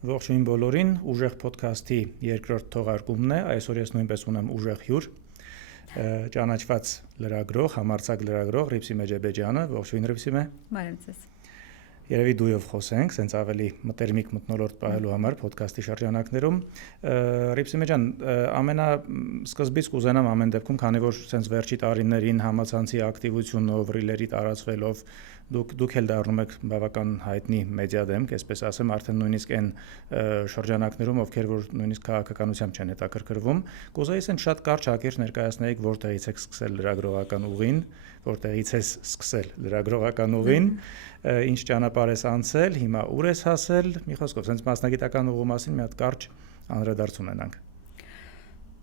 Ողջույն բոլորին, ուժեղ ոդքասթի երկրորդ թողարկումն է, այսօր ես նույնպես ունեմ ուժեղ հյուր, ճանաչված լրագրող, համարձակ լրագրող Ռիփսիմե Մեջեբեջյանը, ողջույն Ռիփսիմե։ Բարև ձեզ։ Երևի դույով խոսենք, սենց ավելի մտերմիկ մթնոլորտ պահելու համար ոդքասթի շրջանակներում։ Ռիփսիմե ջան, ամենասկզբից կուզենամ ամեն դեպքում, քանի որ սենց վերջի տարիներին համացանցի ակտիվությունով, ռիլերի տարածվելով դուք էլ դառնում եք բավական հայտնի մեդիադեմք, այսպես ասեմ, արդեն նույնիսկ այն շրջանակներում, ովքեր որ նույնիսկ քաղաքականությամբ չեն հետաքրքրվում, կուզեի ասեն շատ կարճ հակիրճ ներկայացնեիք, որտեղից եք սկսել լրագրողական ուղին, որտեղից ես սկսել լրագրողական ուղին, ինչ ճանապարհ ես անցել, հիմա ուր ես հասել, մի խոսքով, սենց մասնագիտական ուղու մասին մի հատ կարճ անդրադարձ ունենանք։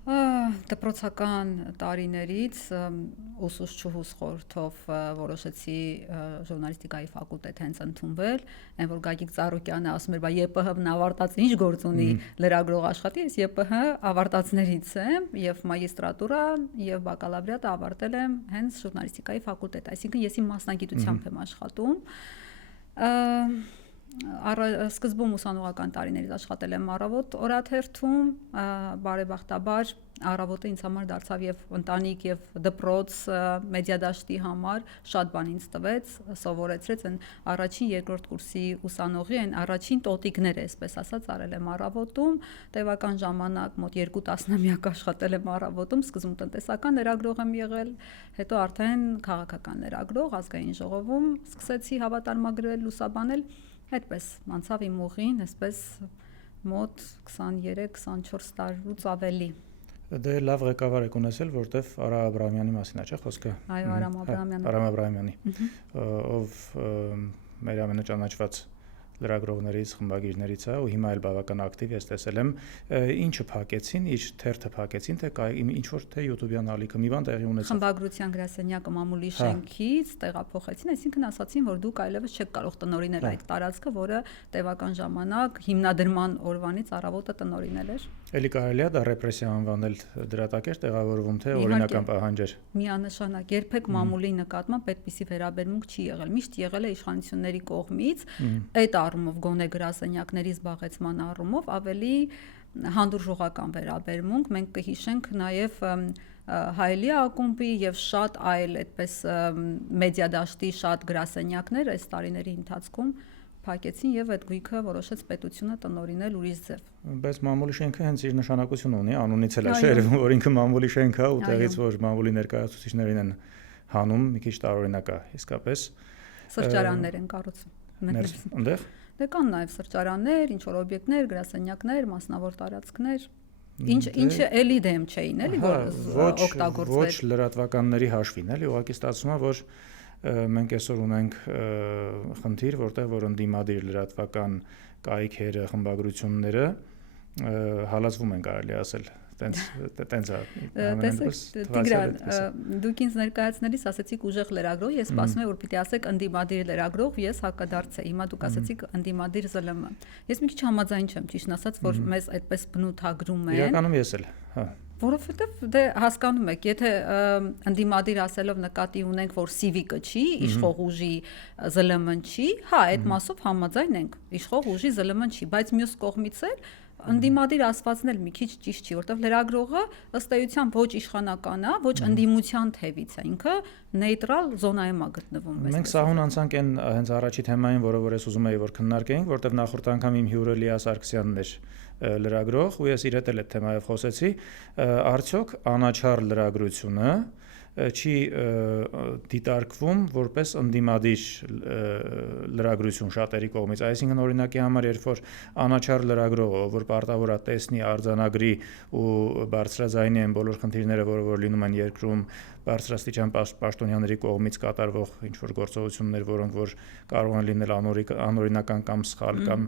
Դպրոցական տարիներից ուսուցչուհուս խորհրդով որոշեցի ժուրնալիստիկայի ֆակուլտետ հենց ընդունվել, այն որ Գագիկ Ծառուկյանը ասում էր, բա ԵՊՀ-ն ավարտած ինչ գործ ունի լրագրող աշխատի, ես ԵՊՀ ավարտածներից եմ եւ մագիստրատուրան եւ բակալավրիատը ավարտել եմ հենց ժուրնալիստիկայի ֆակուլտետ, այսինքն ես իմ մասնագիտությամբ եմ աշխատում։ Սկզբում ուսանողական տարիներից աշխատել եմ Առավոտ օրաթերթում, բարեբախտաբար Առավոտը ինձ համար դարձավ եւ ընտանիք եւ դպրոց մեդիադաշտի համար շատ բան ինձ տվեց, սովորեցրեց այն առաջին երկրորդ կուրսի ուսանողի այն առաջին տոտիկները, այսպես ասած, արել եմ Առավոտում, տևական ժամանակ մոտ 2 տասնամյակ աշխատել եմ Առավոտում, սկզբում տնտեսական լրագրող եմ եղել, հետո արդեն քաղաքական լրագրող, ազգային ժողովում սկսեցի հավատարմագրել, լուսաբանել, այդպես անցավ իմ ուղին, այսպես մոտ 23-24 տարուց ավելի։ Դե լավ ղեկավար եք ունեցել, որտեվ Արա Աբրահամյանի մասին է, չէ՞ խոսքը։ Այո, Արամ Աբրահամյանը։ Արամ Աբրահամյանի, ով մեր ամենաճանաչված լրագրողներից, խմբագիրներից է ու հիմա էլ բավական ակտիվ ես տեսել եմ, ինչը փակեցին, իր թերթը փակեցին, թե ինչ որ թե YouTube-յան ալիքը մի բան տեղի ունեցավ։ Խմբագրության գրասենյակը մամուլի շենքից տեղափոխեցին, այսինքն ասացին, որ դուք այլևս չեք կարող տնօրինել այդ տարածքը, որը տևական ժամանակ հիմնադրման օրվանից Առավոտը տնօրինել էր։ Էլի կարելի է դա ռեպրեսիա անվանել, դրա տակ էր տեղավորվում, թե օրինական պահանջ էր։ Միանշանակ, երբեք մամուլի նկատմամբ այդպիսի վերաբերմունք չի եղել, միշտ եղել է իշխանությունների կողմից, այդ առումով գոնե գրասենյակների զբաղեցման առումով ավելի հանդուրժողական վերաբերմունք, մենք կհիշենք նաև Հայելի ակումբի եւ շատ այլ այդպես մեդիադաշտի շատ գրասենյակներ այս տարիների ընթացքում փակեցին եւ այդ գույքը որոշեց պետությունը տնօրինել ուրիշ ձև։ Բայց մամուլի շենքը հենց իր նշանակությունը ունի, անունից էլ է երևում, որ ինքը մամուլի շենք է, ու տեղից որ մամուլի ներկայացուցիչներին են հանում, մի քիչ տարօրինակ է, իսկապես։ Սրճարաններ են կառուցում։ Այնտեղ։ Դե կան նաեւ սրճարաններ, ինչ որ օբյեկտներ, գրասենյակներ, մասնավոր տարածքներ, ինչը էլի դեմ չէին, էլի որ օգտագործվեց։ Ոչ լրատվականների հաշվին, էլի ուղղակի ստացվում է, որ մենք այսօր ունենք խնդիր, որտեղ որ ընդդիմադիր լրատվական կայքերը, խմբագրությունները հալածվում են, կարելի ասել, տենց Տիգրան, դուք ինձ ներկայացնելիս ասացիք ուժեղ լրագրող, ես սպասում եմ, որ պիտի ասեք ընդդիմադիր լրագրող, ես հակադարձ եմ, հիմա դուք ասացիք ընդդիմադիր ԶԼՄ։ Ես մի քիչ համաձայն չեմ, ճիշտ ասած, որ մեզ այդպես բնութագրում են։ Իրականում ես էլ, հա։ Որովհետև դե հասկանում եք, եթե ընդդիմադիր ասելով նկատի ունենք, որ սիվիկը չի, իշխող ուժի ԶԼՄ-ն չի, հա, այդ մասով համաձայն ենք, իշխող ուժի ԶԼՄ-ն չի, բայց մյուս կողմից էլ ընդդիմադիր ասվածն էլ մի քիչ ճիշտ չի, որովհետև լրագրողը ըստ էության ոչ իշխանական է, ոչ ընդդիմության թևից է, ինքը նեյտրալ զոնայում է գտնվում։ Մենք սահուն անցանք այն հենց առաջի թեմային, որը ես ուզում էի որ քննարկեինք, որովհետև նախորդ անգամ իմ հյուրը Լիա Սարգսյանն էր լրագրող, ու ես իր հետ էլ այդ թեմայով խոսեցի, արդյոք անաչառ լրագրությունը չի դիտարկվում որպես ընդդիմադիր լրագրություն շատերի կողմից, այսինքն օրինակի համար երբ որ անաչառ լրագրողը, որ պարտավոր է տեսնի, արձանագրի ու բարձրաձայնի են բոլոր խնդիրները, որ լինում են երկրում, բարձրաստիճան պաշտոնյաների կողմից կատարվող ինչ-որ գործողություններ, որոնք որ կարող են լինել անօրինական կամ սխալ կամ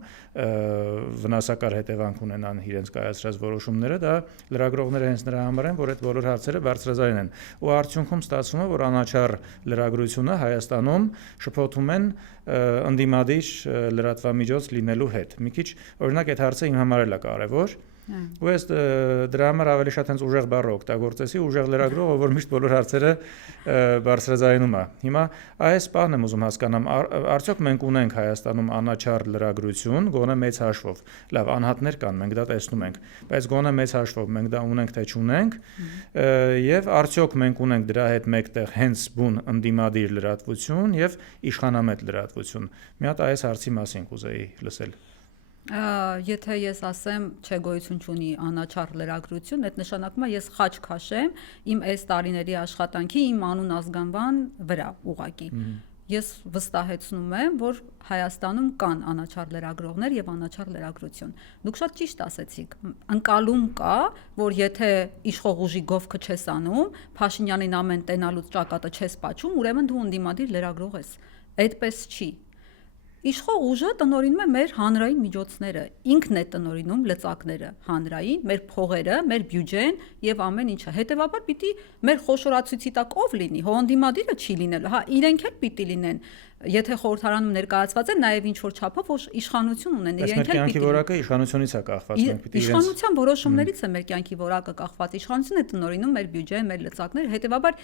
վնասակար հետևանք ունենան իրենց կայացրած որոշումները, դա լրագրողները հենց նրա համար են, որ այդ բոլոր հարցերը բարձրաձայն են։ Ու արդյունքում ստացվում է, որ անաչառ լրագրությունը Հայաստանում շփոթում են ընդդիմադիր լրատվամիջոց լինելու հետ։ Մի քիչ օրինակ այդ հարցը իմ համար էլ է կարևոր։ Ու ես դրա համար ավելի շատ հենց ուժեղ բառը օգտագործեցի, ուժեղ լրագրողը, որ միշտ բոլոր հարցերը բարձրաձայնում է։ Հիմա այս բանն եմ ուզում հասկանամ, արդյոք մենք ունենք Հայաստանում անաչառ լրագրություն, գոնե մեծ հաշվով։ Լավ, անհատներ կան, մենք դա տեսնում ենք, բայց գոնե մեծ հաշվով մենք դա ունենք թե չունենք, եւ արդյոք մենք ունենք դրա հետ մեկտեղ հենց բուն ընդդիմադիր լրատվություն եւ իշխանամետ լրատվություն։ Մի հատ այս հարցի մասին կուզեի լսել։ Եթե ես ասեմ, չէ, գոյություն չունի անաչառ լրագրություն, այդ նշանակում է ես խաչ քաշեմ իմ այս տարիների աշխատանքի իմ անուն ազգանվան վրա ուղղակի։ Ես վստահեցնում եմ, որ Հայաստանում կան անաչառ լրագրողներ եւ անաչառ լրագրություն։ Դուք շատ ճիշտ ասեցիք։ Ընկալում կա, որ եթե իշխող ուժի գովքը չես անում, Փաշինյանին ամեն տենալուց ճակատը չես պատճում, ուրեմն դու ընդդիմադիր լրագրող ես։ Այդպես չի։ Իշխող ուժը տնօրինում է մեր հանրային միջոցները, ինքն է տնօրինում լծակները հանրային, մեր փողերը, մեր բյուջեն եւ ամեն ինչը։ Հետեւաբար պիտի մեր խոշորացույցի տակ ով լինի, հոնդիմադիրը չի լինելու, հա, իրենք էլ պիտի լինեն։ Եթե խորհրդարանում ներկայացված են, նաև ինչ որ չափով որ իշխանություն ունեն, իրենք էլ պիտի։ Մեր կյանքի որակը իշխանությունից է կախված, մենք պիտի իշխանության որոշումներից է մեր կյանքի որակը կախված։ Իշխանությունը տնօրինում մեր բյուջեն, մեր լծակները, հետեւաբար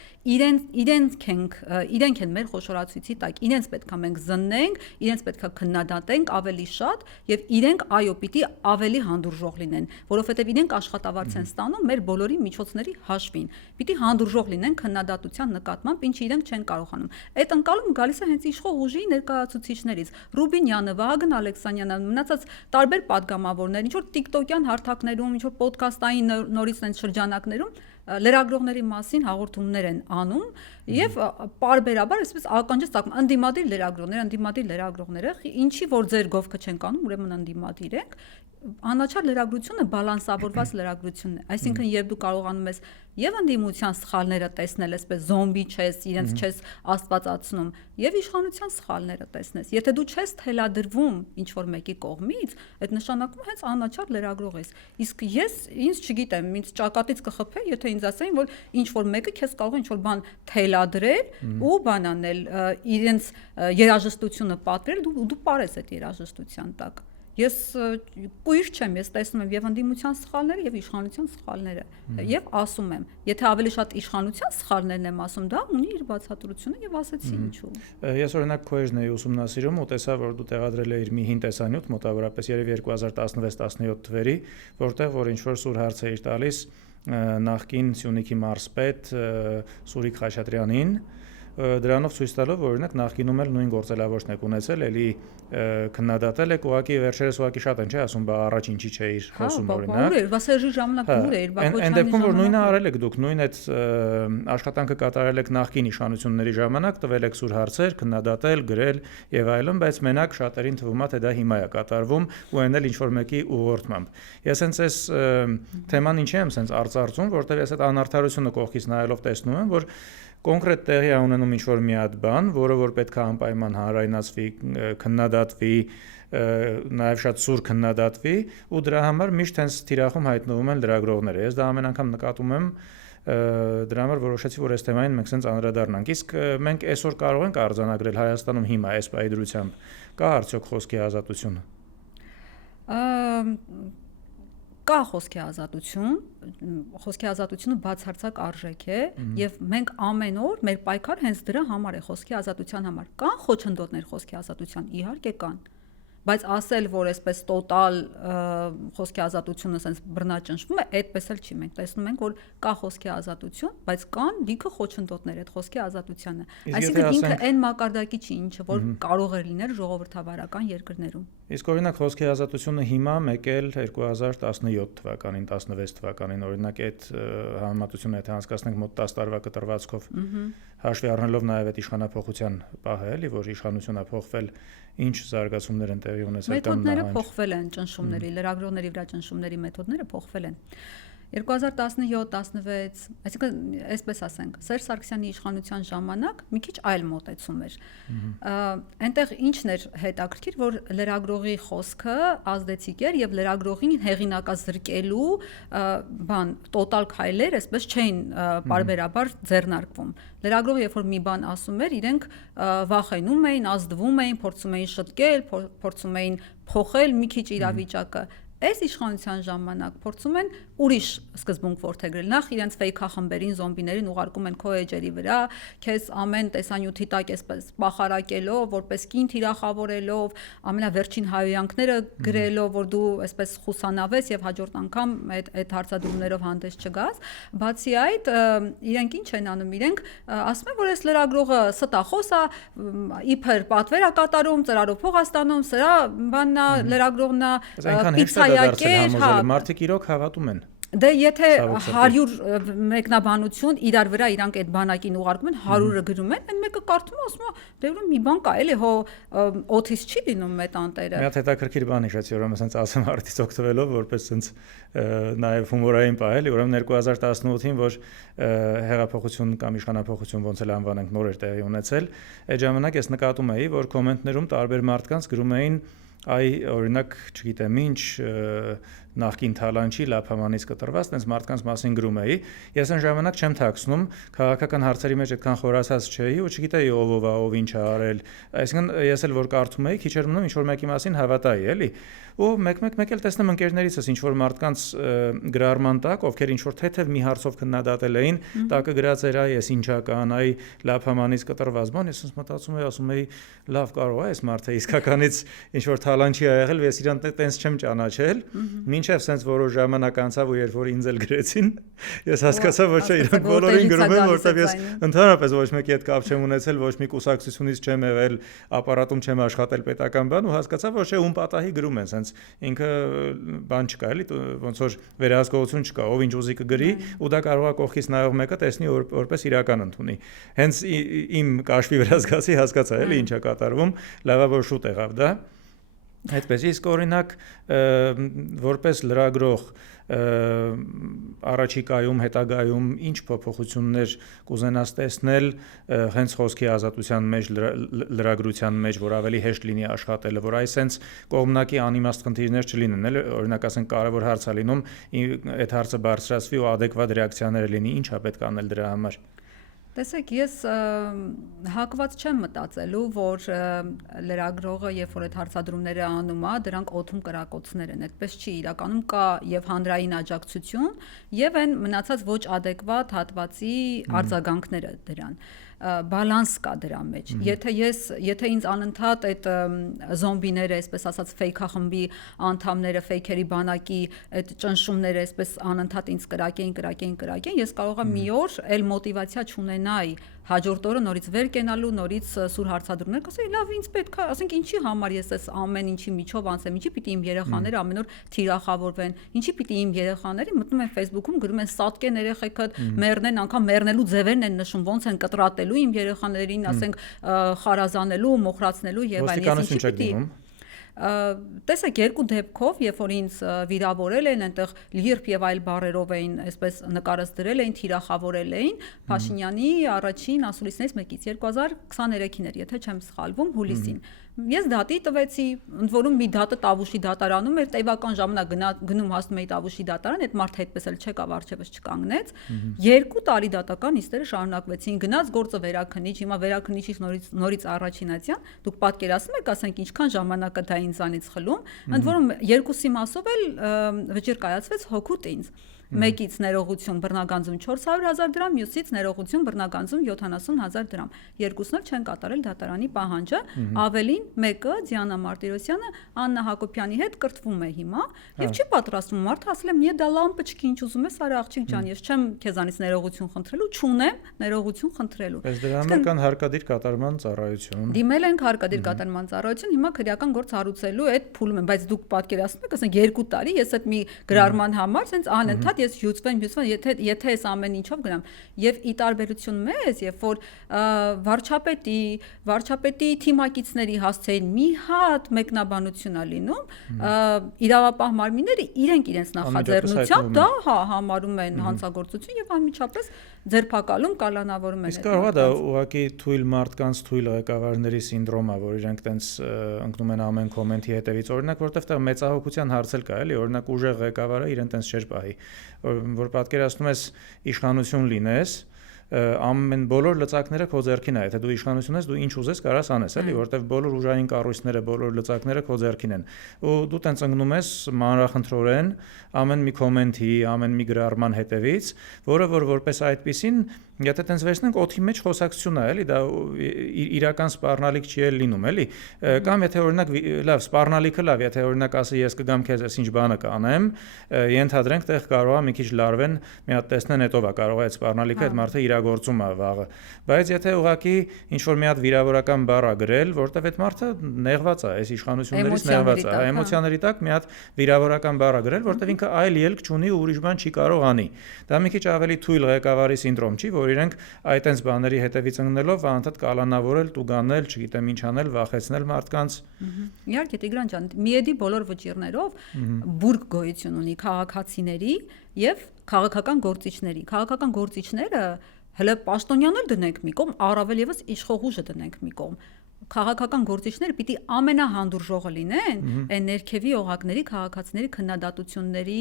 իրենք են մեր խոշորացույցի տակ, իրենց պետք է մենք զննենք, իրենց պետք է քննադատենք ավելի շատ եւ իրենք այո պիտի ավելի հանդուրժող լինեն, որովհետեւ իրենք աշխատավարձ են ստանում մեր բոլորի միջոցների հաշվին։ Պիտի հանդուրժող լինեն քննադատության նկատմամբ, ինչը իրենք չեն կարողանում։ Այդ ընկալումը գալիս է հենց իշխող ուժի ներկայացուցիչներից։ Ռուբինյանը, Վահագն Ալեքսանյանը, մնացած տարբեր падգամավորներ, ինչ որ TikTok-յան հարթակներում, ինչ որ ոդքասթային նորից են շրջանակներում լրագրողների մասին հաղորդումներ են անում եւ պարբերաբար այսպես ականջից ցակում ընդդիմադիր լրագրողները, ինչի որ ձեր գովքը չեն կանում, ուրեմն ընդդիմադիր եք։ Անաչառ լրագրությունը բալանսավորված լրագրություն է, այսինքն երբ դու կարողանում ես եւ ընդդիմության սխալները տեսնել, այսպես զոմբի չես, իրենց չես աստվածացնում, եւ իշխանության սխալները տեսնես։ Եթե դու չես թելադրվում ինչ որ մեկի կողմից, այդ նշանակում հենց անաչառ լրագրող ես։ Իսկ ինձ չգիտեմ, ինձ ճակատից կխփե, եթե ինձ ասեին, որ ինչ որ մեկը քեզ կարող է ինչ որ բան թելադրել ու բան անել, իրենց երաժշտությունը պատվիրել, դու ապարես այդ երաժշտության տակ։ Ես կույր չեմ, ես տեսնում եմ եւ ընդդիմության սխալները եւ իշխանության սխալները եւ ասում եմ, եթե ավելի շատ իշխանության սխալներն եմ ասում, դա ունի իր բացատրությունը եւ ասեցի ինչու։ Ես օրինակ քո էջն էի ուսումնասիրում ու տեսա, որ դու տեղադրել ես մի հին տեսանյութ, մոտավորապես երևի 2016-17 թվերի, որտեղ որ ինչ որ սուր հարց էիր տալիս նախկին Սյունիքի մարզպետ Սուրիկ Խաչատրյանին, դրանով ցույց տալով, որ օրինակ նախկինում էլ նույն գործելավոճն եք ունեցել, էլի քննադատել եք, ուղղակի վերջերս ուղղակի շատ են, չէ, ասում, բա առաջ ինչի չէիր խոսում օրինակ։ Հա, բա Սերժի ժամանակ ուր էր, բա Այն դեպքում, որ նույնը արել եք դուք, նույն այդ աշխատանքը կատարել եք նախկին իշխանությունների ժամանակ, տվել եք սուր հարցեր, քննադատել, գրել եւ այլն, բայց մենակ շատերին թվում է, թե դա հիմա է կատարվում ու այն էլ ինչ որ մեկի ուղղորդմամբ։ Ես հենց այս թեման ինչի եմ սենց արծարծում, որտեղ ես այդ անարդարությունը կողքից նայելով տեսնում եմ, որ կոնկրետ տեղի է ունենում ինչ-որ մի հատ բան, որը որ պետք է անպայման հանրայնացվի, քննադատվի, նաև շատ սուր քննադատվի, ու դրա համար միշտ հենց թիրախում հայտնվում են լրագրողները։ Ես դա ամեն անգամ նկատում եմ, դրա համար որոշեցի, որ այս թեմային մենք սենց անդրադառնանք։ Իսկ մենք այսօր կարող ենք արձանագրել Հայաստանում հիմա այս պայդրությամբ կա արդյոք խոսքի ազատություն։ Կա խոսքի ազատությունը բացարձակ արժեք է եւ մենք ամեն օր մեր պայքար հենց դրա համար է, խոսքի ազատության համար։ Կան խոչընդոտներ խոսքի ազատության, իհարկե կան, բայց ասել, որ այսպես տոտալ խոսքի ազատությունը sense բռնաճնշվում է, այդպես էլ չի։ Մենք տեսնում ենք, որ կա խոսքի ազատություն, բայց կան լիքը խոչընդոտներ այդ խոսքի ազատությանը։ Այսինքն ինքը այն մակարդակի չի, ինչը որ կարող է լինել ժողովրդավարական երկրներում։ Իսկ օրինակ խոսքի ազատությունը հիմա մեկ էլ 2017 թվականին, 16 թվականին օրինակ այդ համեմատությունը եթե անցկացնենք մոտ 10 տարվա կտրվածքով հաշվի առնելով նաև այդ իշխանափոխության պահը էլի, որ իշխանությունը փոխվել, ինչ զարգացումներ են տեղի ունեցել կամ մեթոդները փոխվել են, ճնշումների, լրագրողների վրա ճնշումների մեթոդները փոխվել են։ 2017-16, այսինքն այսպես ասենք, Սերժ Սարգսյանի իշխանության ժամանակ մի քիչ այլ մոտեցում էր։ Այնտեղ ինչն էր հետաքրքիր, որ լրագրողի խոսքը ազդեցիկ էր եւ լրագրողին հեղինակազրկելու տոտալ քայլեր այսպես չէին բարբերաբար ձեռնարկվում։ Լրագրողը երբ որ մի բան ասում էր, իրենք վախենում էին, ազդվում էին, փորձում էին շտկել, փորձում էին փոխել մի քիչ իրավիճակը։ այս իշխանության ժամանակ փորձում են ուրիշ սկզբունք որդեգրել, նախ իրենց ֆեյքախմբերին, զոմբիներին ուղարկում են քո էջերի վրա, քեզ ամեն տեսանյութի տակ էսպես պախարակելով, որպես կին թիրախավորելով, ամենավերջին հայհոյանքները գրելով, որ դու այսպես խուսանավես եւ հաջորդ անգամ այդ հարցադրումներով հանդես չգաս, բացի այդ իրենք ինչ են անում, իրենք ասում են, որ այս լրագրողը ստախոս է, իբր պատվեր է կատարում, ծրարով փող է ստանում, սրա բանն է, լրագրողն է, պիցայակեր, մարդիկ իրոք հավատում են։ Դե եթե 100 մեկնաբանություն իրար վրա իրանք այդ բանակին ուղարկում են 100-ը գրում են, այն մեկը կարդում է, ասում է, դե ուրեմն մի բան կա, էլի հո օթից չի լինում մեծ անտերը։ Մի հատ հետաքրքիր բան հիշեցի, ուրեմն ասենց ասեմ արդից օգտվելով, որպես ասենց նաև հումորային պահ էլի, ուրեմն 2018-ին, որ հեղափոխություն կամ իշխանափոխություն ոնց էլ անվանենք նոր էր տեղի ունեցել, այդ ժամանակ ես նկատում էի, որ կոմենտներում տարբեր մարդկանց գրում էին այ օրինակ, չգիտեմ ինչ, նախկին թալանչի լափամանից կտրված, տենց մարդկանց մասին գրում էի, ես այն ժամանակ չեմ թաքցնում, քաղաքական հարցերի մեջ այդքան խորացած չէի ու չգիտեի ով ով ինչ է արել, այսինքն ես էլ որ կարդում էի, քիչ էր մնում ինչ որ մեկի մասին հավատայի, էլի, ու մեկ էլ տեսնեմ ընկերներիցս ինչ որ մարդկանց գրառման տակ, ովքեր ինչ որ թեթև մի հարցով քննադատել էին, տակը գրած էր այ ես ինչական, այ լափամանից կտրված բան, ես մտածում էի, ասում էի, լավ կարող է այս մարդը իսկականից ինչ որ թալանչի ա եղել, ես իրան տենց չեմ ճանաչել, մինչև սենց որոշ ժամանակ անցավ ու երբ որ ինձ էլ գրեցին, ես հասկացա, որ չէ, իրանք բոլորին գրում են, որտեղ ես ընդհանրապես ոչ մեկի հետ կապ չեմ ունեցել, ոչ մի կուսակցությունից չեմ եղել, ապարատում չեմ աշխատել պետական բան ու հասկացա, որ չէ, ում պատահի գրում են, սենց ինքը բան չկա, էլի, ոնց որ վերահսկողություն չկա, ով ինչ ուզի կգրի ու դա կարող է կողքից նայող մեկը տեսնի որպես իրական ընդունի։ Հենց իմ կաշվի վրա զգացի, հասկացա, էլի, ինչ է կատարվում, լավա որ շուտ եղավ դա։ Այդպես իսկ օրինակ որպես լրագրող առաջիկայում հետագայում ինչ փոփոխություններ կուզենաս տեսնել հենց խոսքի ազատության մեջ լրագրության մեջ, որ ավելի հեշտ լինի աշխատելը, որ այսենց կողմնակի անիմաստ խնդիրներ չլինեն, էլ օրինակ ասենք կարևոր հարց է լինում, այդ հարցը բարձրացվի ու adekvat ռեակցիաներ լինի, ինչ է պետք անել դրա համար։ Տեսեք, ես հակված չեմ մտածելու, որ լրագրողը, երբ որ այդ հարցադրումները անում է, դրանք օդում կրակոցներ են, այդպես չի, իրականում կա եւ հանրային աջակցություն, եւ այն մնացած ոչ adekvat հատվածի արձագանքները դրան։ Բալանս կա դրա մեջ։ Եթե ինձ անընդհատ այդ զոմբիները, այսպես ասած ֆեյքախմբի անդամները, ֆեյքերի բանակի այդ ճնշումները այսպես անընդհատ ինձ կրակեն, ես կարող եմ մի օր այլ մոտիվացիա չունենայի հաջորդ օրը նորից վեր կենալու, նորից սուր հարցադրումներ, կասեի, լավ, ինձ պետք է, ասենք ինչի համար ես այս ամեն ինչի միջով անցեմ, ինչի պիտի իմ երեխաները ամեն օր թիրախավորվեն, ինչի պիտի իմ երեխաները մտնում են Facebook-ում, գրում են սատկեն երեխեքը, մեռնեն, անգամ մեռնելու ձևերն են նշում, ոնց են կտրատելու իմ երեխաներին, ասենք խարազանելու, մոխրացնելու եւ այլն, ինչի պիտի տեսեք երկու դեպքով, երբ որ ինձ վիրավորել են, այնտեղ լիրբ եւ այլ բառերով էին, այսպես նկարած դրել էին, թիրախավորել էին Փաշինյանի առաջին ասուլիսներից մեկից 2023-ին էր, եթե չեմ սխալվում, հուլիսին։ Ես դատի տվեցի, ընդ որում մի դատը Տավուշի դատարանում էր, տևական ժամանակ գնում հասնում էի Տավուշի դատարան, այդ մարդը այդպես էլ չեկավ, առջևս չկանգնեց։ 2 տարի դատական նիստերը շարունակվեցին, գնաց գործը վերաքննիչ, հիմա վերաքննիչից նորից առաջինացիան, դուք պատկերացնում եք, ասենք ինչքան ժամանակը դա ինձանից խլում, ընդ որում երկուսի մասով էլ վճիռ կայացվեց հոգուտ ինձ։ Մեկից ներողություն բռնագանձում 400,000 դրամ, մյուսից ներողություն բռնագանձում 70,000 դրամ։ Երկուսն էլ չեն կատարել դատարանի պահանջը, ավելին մեկը Դիանա Մարտիրոսյանը Աննա Հակոբյանի հետ կրթվում է հիմա եւ չի պատրաստվում, մարդը ասել է՝ «Мне դա լամպочки, ինչ ուզում ես արա աղջիկ ջան, ես չեմ քեզանից ներողություն խնդրելու, չունեմ ներողություն խնդրելու»։ Բայց դրա համար կան հարկադիր կատարման ծառայություն։ Դիմել ենք հարկադիր կատարման ծառայություն, հիմա քրեական գործ հարուցելու այդ փուլում են, բայց դուք պատկերացնում եք, ասենք 2 տարի ես այդ մի գրառման համար sense անընդհատ ես հյուծվեմ, եթե այս ամեն ինչով գնամ եւ ի տարբերություն մեզ, երբ որ վարչապետի թիմակիցների հասցեին մի հատ մեկնաբանություն է լինում, իրավապահ մարմինները իրենց նախաձեռնությամբ դա համարում են հանցագործություն եւ անմիջապես ձերբակալում, կալանավորում են։ Իսկ կարող է դա ուղղակի թույլ մարդկանց, թույլ ղեկավարների սինդրոմ է, որ իրենք տենց ընկնում են ամեն կոմենտի հետևից, օրինակ, որտեղ տեղ մեծահոգության հարց էլ կա, էլի, օրինակ ուժեղ ղեկավարը իրեն տենց չէր պահի, որ պատկերացնում ես իշխանություն լինես, ամեն բոլոր լծակները քո ձեռքին է, եթե դու իշխանություն ես, դու ինչ ուզես կարաս անես, էլի, որտեվ բոլոր ուժային կառույցները, բոլոր լծակները քո ձեռքին են։ Ու դու տենց ընկնում ես մանրախնդրորեն ամեն մի կոմենտի, ամեն մի գրառման հետևից, որը որպես այդպեսին, եթե տենց վերցնենք օդի մեջ խոսակցություն է, էլի, դա իրական սպառնալիք չի լինում, էլի, կամ եթե օրինակ լավ, սպառնալիքը լավ, եթե օրինակ ասի ես կգամ քեզ այս ինչ բանը կանեմ, ենթադրենք տեղ կարող է մի քիչ լարվեն, մի հատ տեսնեն հետո է կարող է այդ սպառնալիքը այդ մարդը իրագործում է վաղը, բայց եթե ուղղակի ինչ որ մի հատ վիրավորական բառ է գրել, որտեվ այդ մարդը նեղված է, այս իշխանություններից նեղված է, էմոցիաների տակ մի հատ վիրավորական բառ է գրել, որտեվ ինքը այլ ելք չունի ու ուրիշ բան չի կարող անի։ Դա մի քիչ ավելի թույլ ղեկավարի սինդրոմ չի, որ իրենք այդ այնց բաների հետևից ընկնելով անդադ կալանավորել, տուգանել, չգիտեմ ինչ անել, վախեցնել մարդկանց։ Իհարկե Տիգրան ջան, միեդի բոլոր վճիրներով բուրգ գոյություն ունի քաղաքացիների եւ քաղաքական գործիչների։ Քաղաքական գործիչները հələ պաշտոնյաներ դնենք մի կողմ, առավել եւս իշխող ուժը դնենք մի կողմ։ Քաղաքական գործիչները պիտի ամենահանդուրժողը լինեն այն ներքևի օղակների, քաղաքացիների քննադատությունների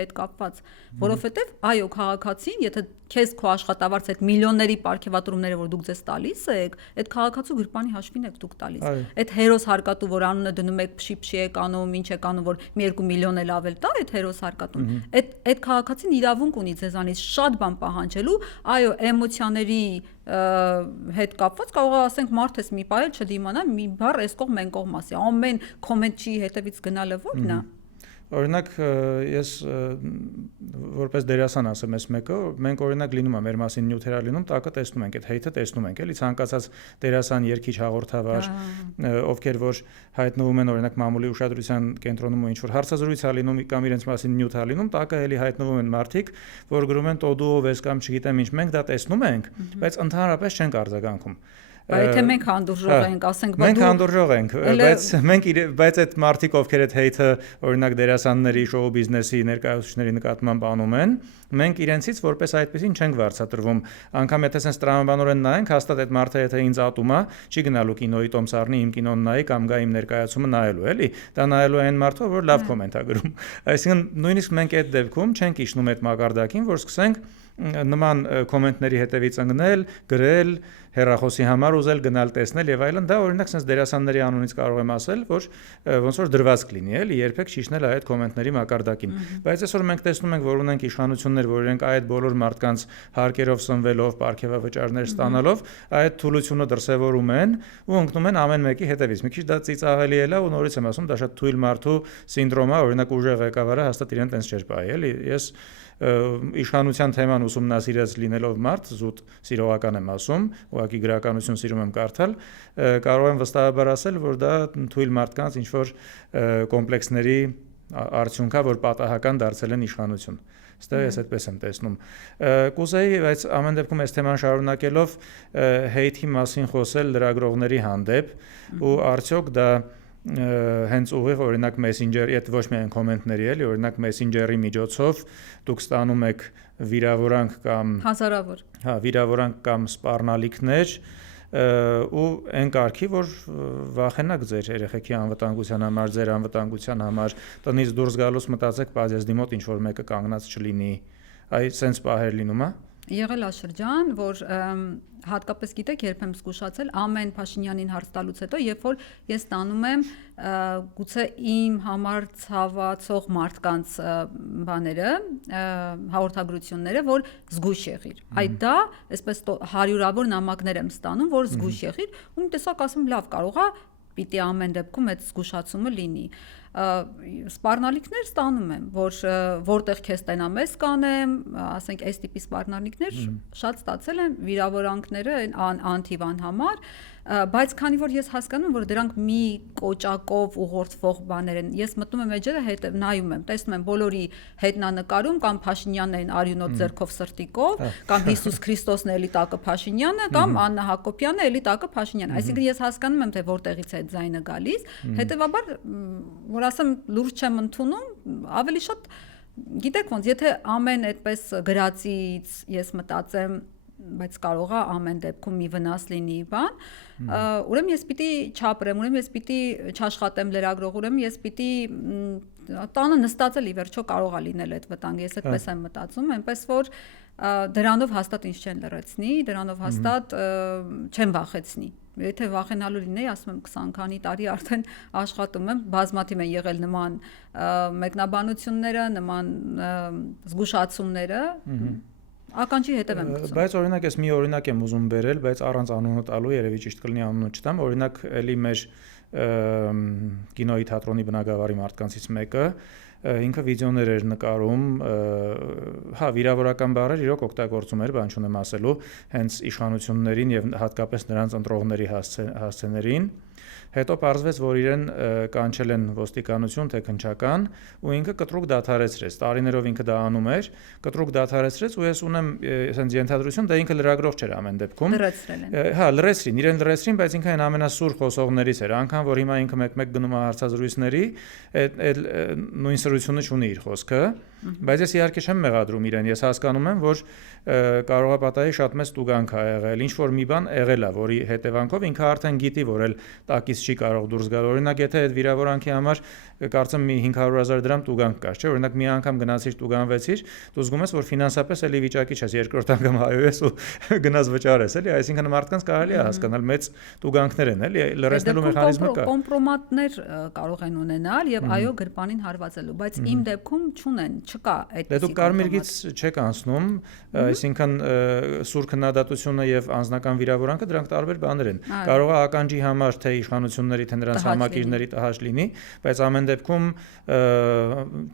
հետ կապված, որովհետև այո, քաղաքացին, եթե քեզ քո աշխատավարձ այդ միլիոնների ապարքեվատրումները, որ դուք ձեզ տալիս եք, այդ քաղաքացու գրպանի հաշվին եք դուք տալիս։ Այդ հերոս հարկատու, որ անունը դնում եք փշի եք անում, ինչ եք անում, որ մի 2 միլիոն էլ ավել տա այդ հերոս հարկատուն։ Այդ քաղաքացին իրավունք ունի ձեզանից շատ բան պահանջելու, այո, էմոցիաների հետ կապված կարող է ասենք մարդ էս մի բայ չդիմանա մի բառ այս կողմ այն կողմ ասի ամեն կոմենտի հետևից գնալը ո՞րն է։ Օրինակ ես որպես դերասան ասեմ ես մեկը, մենք օրինակ լինում է մեր մասին նյութերա լինում, տակը տեսնում ենք, այդ հեյթը տեսնում ենք, էլի ցանկացած դերասան, երգիչ, հաղորդավար, ովքեր որ հայտնվում են օրինակ մամուլի ուշադրության կենտրոնում ու ինչ որ հարցազրույց է լինում կամ իրենց մասին նյութ է լինում, տակը էլի հայտնվում են մարդիկ, որ գրում են տո դու ով ես կամ չգիտեմ ինչ, մենք դա տեսնում ենք, բայց ընդհանրապես չենք արձագանքում։ Եթե մենք հանդուրժող ենք, ասենք, մենք հանդուրժող ենք, բայց այդ մարդիկ, ովքեր այդ հեյթը օրինակ դերասանների, շոու բիզնեսի ներկայացուցիչների նկատմամբ անում են, մենք իրենցից որպես այդպեսին չենք վարձատրվում։ Անկամ եթե sense տրամաբանորեն նայենք, հաստատ այդ մարդը եթե ինձ ատում է, չի գնալու կինոյի տոմսարնի իմ կինոն նայի կամ գա իմ ներկայացումը նայելու, էլի։ Դա նայելու այն մարդը, որ լավ կոմենտ է գրում։ Այսինքն նույնիսկ մենք այդ դեպքում չենք իջնում այդ մակարդակին, որ սկսենք նման կոմենտների հետևից ընկնել, գրել, հեռախոսի համար ուզել գնալ տեսնել եւ այլն, դա օրինակ sense դերասանների անունից կարող եմ ասել, որ ոնց որ դրված կլինի, էլի, երբեք չիջնել այդ կոմենտների մակարդակին։ Բայց այսօր մենք տեսնում ենք, որ ունենք իշխանություններ, որ իրենք այդ բոլոր մարդկանց հարկերով սնվելով, ապարքեվավճարներ ստանալով, այդ թուլությունը դրսևորում են ու ընկնում են ամեն մեկի հետևից։ Մի քիչ դա ծիծաղելի է, ու նորից եմ ասում, դա շատ թույլ մարդու սինդրոմ է, օրինակ ուժեղ ղեկավարը հաստատ իրեն տենց չէր պահի, էլի։ Ես իշխանության թեման ուսումնասիրած լինելով մարդ, զուտ սիրողական եմ ասում, ուղղակի գրականություն սիրում եմ կարդալ, կարող եմ վստահաբար ասել, որ դա թույլ մարդկանց ինչ որ կոմպլեքսների արդյունք է, որ պատահական դարձել են իշխանություն։ Ստեղ ես այդպես եմ տեսնում։ Կուզեի, բայց ամեն դեպքում այս թեման շարունակելով հեյթի մասին խոսել լրագրողների հանդեպ ու արդյոք դա հենց ուղիղ օրինակ Messenger-ի, այդ ոչ միայն կոմենտների էլի, օրինակ Messenger-ի միջոցով դուք ստանում եք վիրավորանք կամ հազարավոր։ Հա, վիրավորանք կամ սպառնալիքներ ու այն կարգի, որ վախենաք ձեր երեխեքի անվտանգության համար, ձեր անվտանգության համար, տնից դուրս գալուց մտածեք, պարզեզդի մոտ ինչ որ մեկը կանգնած չլինի։ Այ սենց պահեր լինում է։ Եղել է շրջան, որ հատկապես գիտեք, երբ եմ զգուշացել ամեն Փաշինյանին հարց տալուց հետո, երբ որ ես տանում եմ գուցե իմ համար ցավացող մարդկանց բաները, հաղորդագրությունները, որ զգույշ եղիր։ Այդ դա, այսպես հարյուրավոր նամակներ եմ ստանում, որ զգույշ եղիր, ու մի տեսակ ասում, լավ, կարող է պիտի ամեն դեպքում այդ զգուշացումը լինի։ Սպառնալիքներ ստանում եմ, որ որտեղ քեզ տենամ ես կանեմ, ասենք այս տիպի սպառնալիքներ շատ ստացել եմ վիրավորանքները անթիվան համար, բայց քանի որ ես հասկանում եմ, որ դրանք մի կոճակով ուղղորդվող բաներ են, ես մտնում եմ էջերը հետ նայում եմ, տեսնում եմ բոլորի հետնանկարում կամ Փաշինյանն են արյունոտ ձեռքով սրտիկով, կամ Հիսուս Քրիստոսն է էլի տակը Փաշինյանը, կամ Աննա Հակոբյանը էլի տակը Փաշինյանը։ Այսինքն ես հասկանում եմ, թե որտեղից է այդ ձայնը գալիս, հետեւաբար որ ասեմ լուրջ չեմ ընդունում, ավելի շատ գիտեք ոնց, եթե ամեն այդպես գրածից ես մտածեմ, բայց կարող է ամեն դեպքում մի վնաս լինի բան, ուրեմն ես պիտի չապրեմ, ուրեմն ես պիտի չաշխատեմ լրագրող, ուրեմն ես պիտի տանը նստածել ի վերջո կարող է լինել այդ վտանգը, ես այդպես եմ մտածում, այնպես որ դրանով հաստատ ինչ չեն լրացնի, դրանով հաստատ չեն վախեցնի։ Եթե վախենալու լինեի, ասում եմ 20 քանի տարի արդեն աշխատում եմ, բազմաթիվ են եղել նման մեկնաբանությունները, նման զգուշացումները, ականջի հետև եմ գցում։ Բայց օրինակ ես մի օրինակ եմ ուզում բերել, բայց առանց անունը տալու, երևի ճիշտ կլինի անունը չտամ, օրինակ էլի մեր կինոյի թատրոնի բնագավառի մարդկանցից մեկը ինքը վիդեոներ էր նկարում, հա, վիրավորական բառեր իրոք օգտագործում էր, բան չունեմ ասելու, հենց իշխանություններին եւ հատկապես նրանց ընտրողների հասցեներին։ Հետո պարզվեց, որ իրեն կանչել են ոստիկանություն, թե քննչական, ու ինքը կտրուկ դադարեցրեց։ Տարիներով ինքը դա անում էր, կտրուկ դադարեցրեց, ու ես ունեմ այսպես ենթադրություն, դա ինքը լրագրող չէր ամեն դեպքում։ Լրացրել են։ Հա, լրացրին, իրեն լրացրին, բայց ինքը այն ամենասուր խոսողներից էր, անգամ որ հիմա ինքը մեկ-մեկ գնում է հարցազրույցների, այդ նույն սրությունը չունի իր խոսքը, բայց ես իհարկե չեմ մեղադրում իրեն, ես հասկանում եմ, որ կարող է պատահի շատ մեծ տուգանք ա եղել, ինչ որ մի բան եղել է, որի հետևանքով ինքը արդեն գիտի, որ էլ տակից չի կարող դուրս գալ։ Օրինակ, եթե այդ վիրավորանքի համար կարծեմ մի 500,000 դրամ տուգանք կար, չէ՞, օրինակ մի անգամ գնացիր տուգանվեցիր, դու զգում ես, որ ֆինանսապես էլի վիճակի չես, երկրորդ անգամ հայոյես ու գնաս վճարես, էլի, այսինքն մարդկանց կարելի է հասկանալ, մեծ տուգանքներ են, էլի, լրացնելու մեխանիզմը կա։ Կոմպրոմատներ կարող են ունենալ եւ այո գրպանին հարվածելու, բայց իմ դեպքում չունեն, չկա այդ։ Դե դուք կարմիրգից չեք անցնում, այսինքն սուր քննադատությունը եւ անձնական վիրավորանքը դրանք տարբեր բաներ են։ Կարող է ականջի համար թե իշխանությունների, թե նրանց համակիրների տհաճ լինի, բայց ամեն դեպքում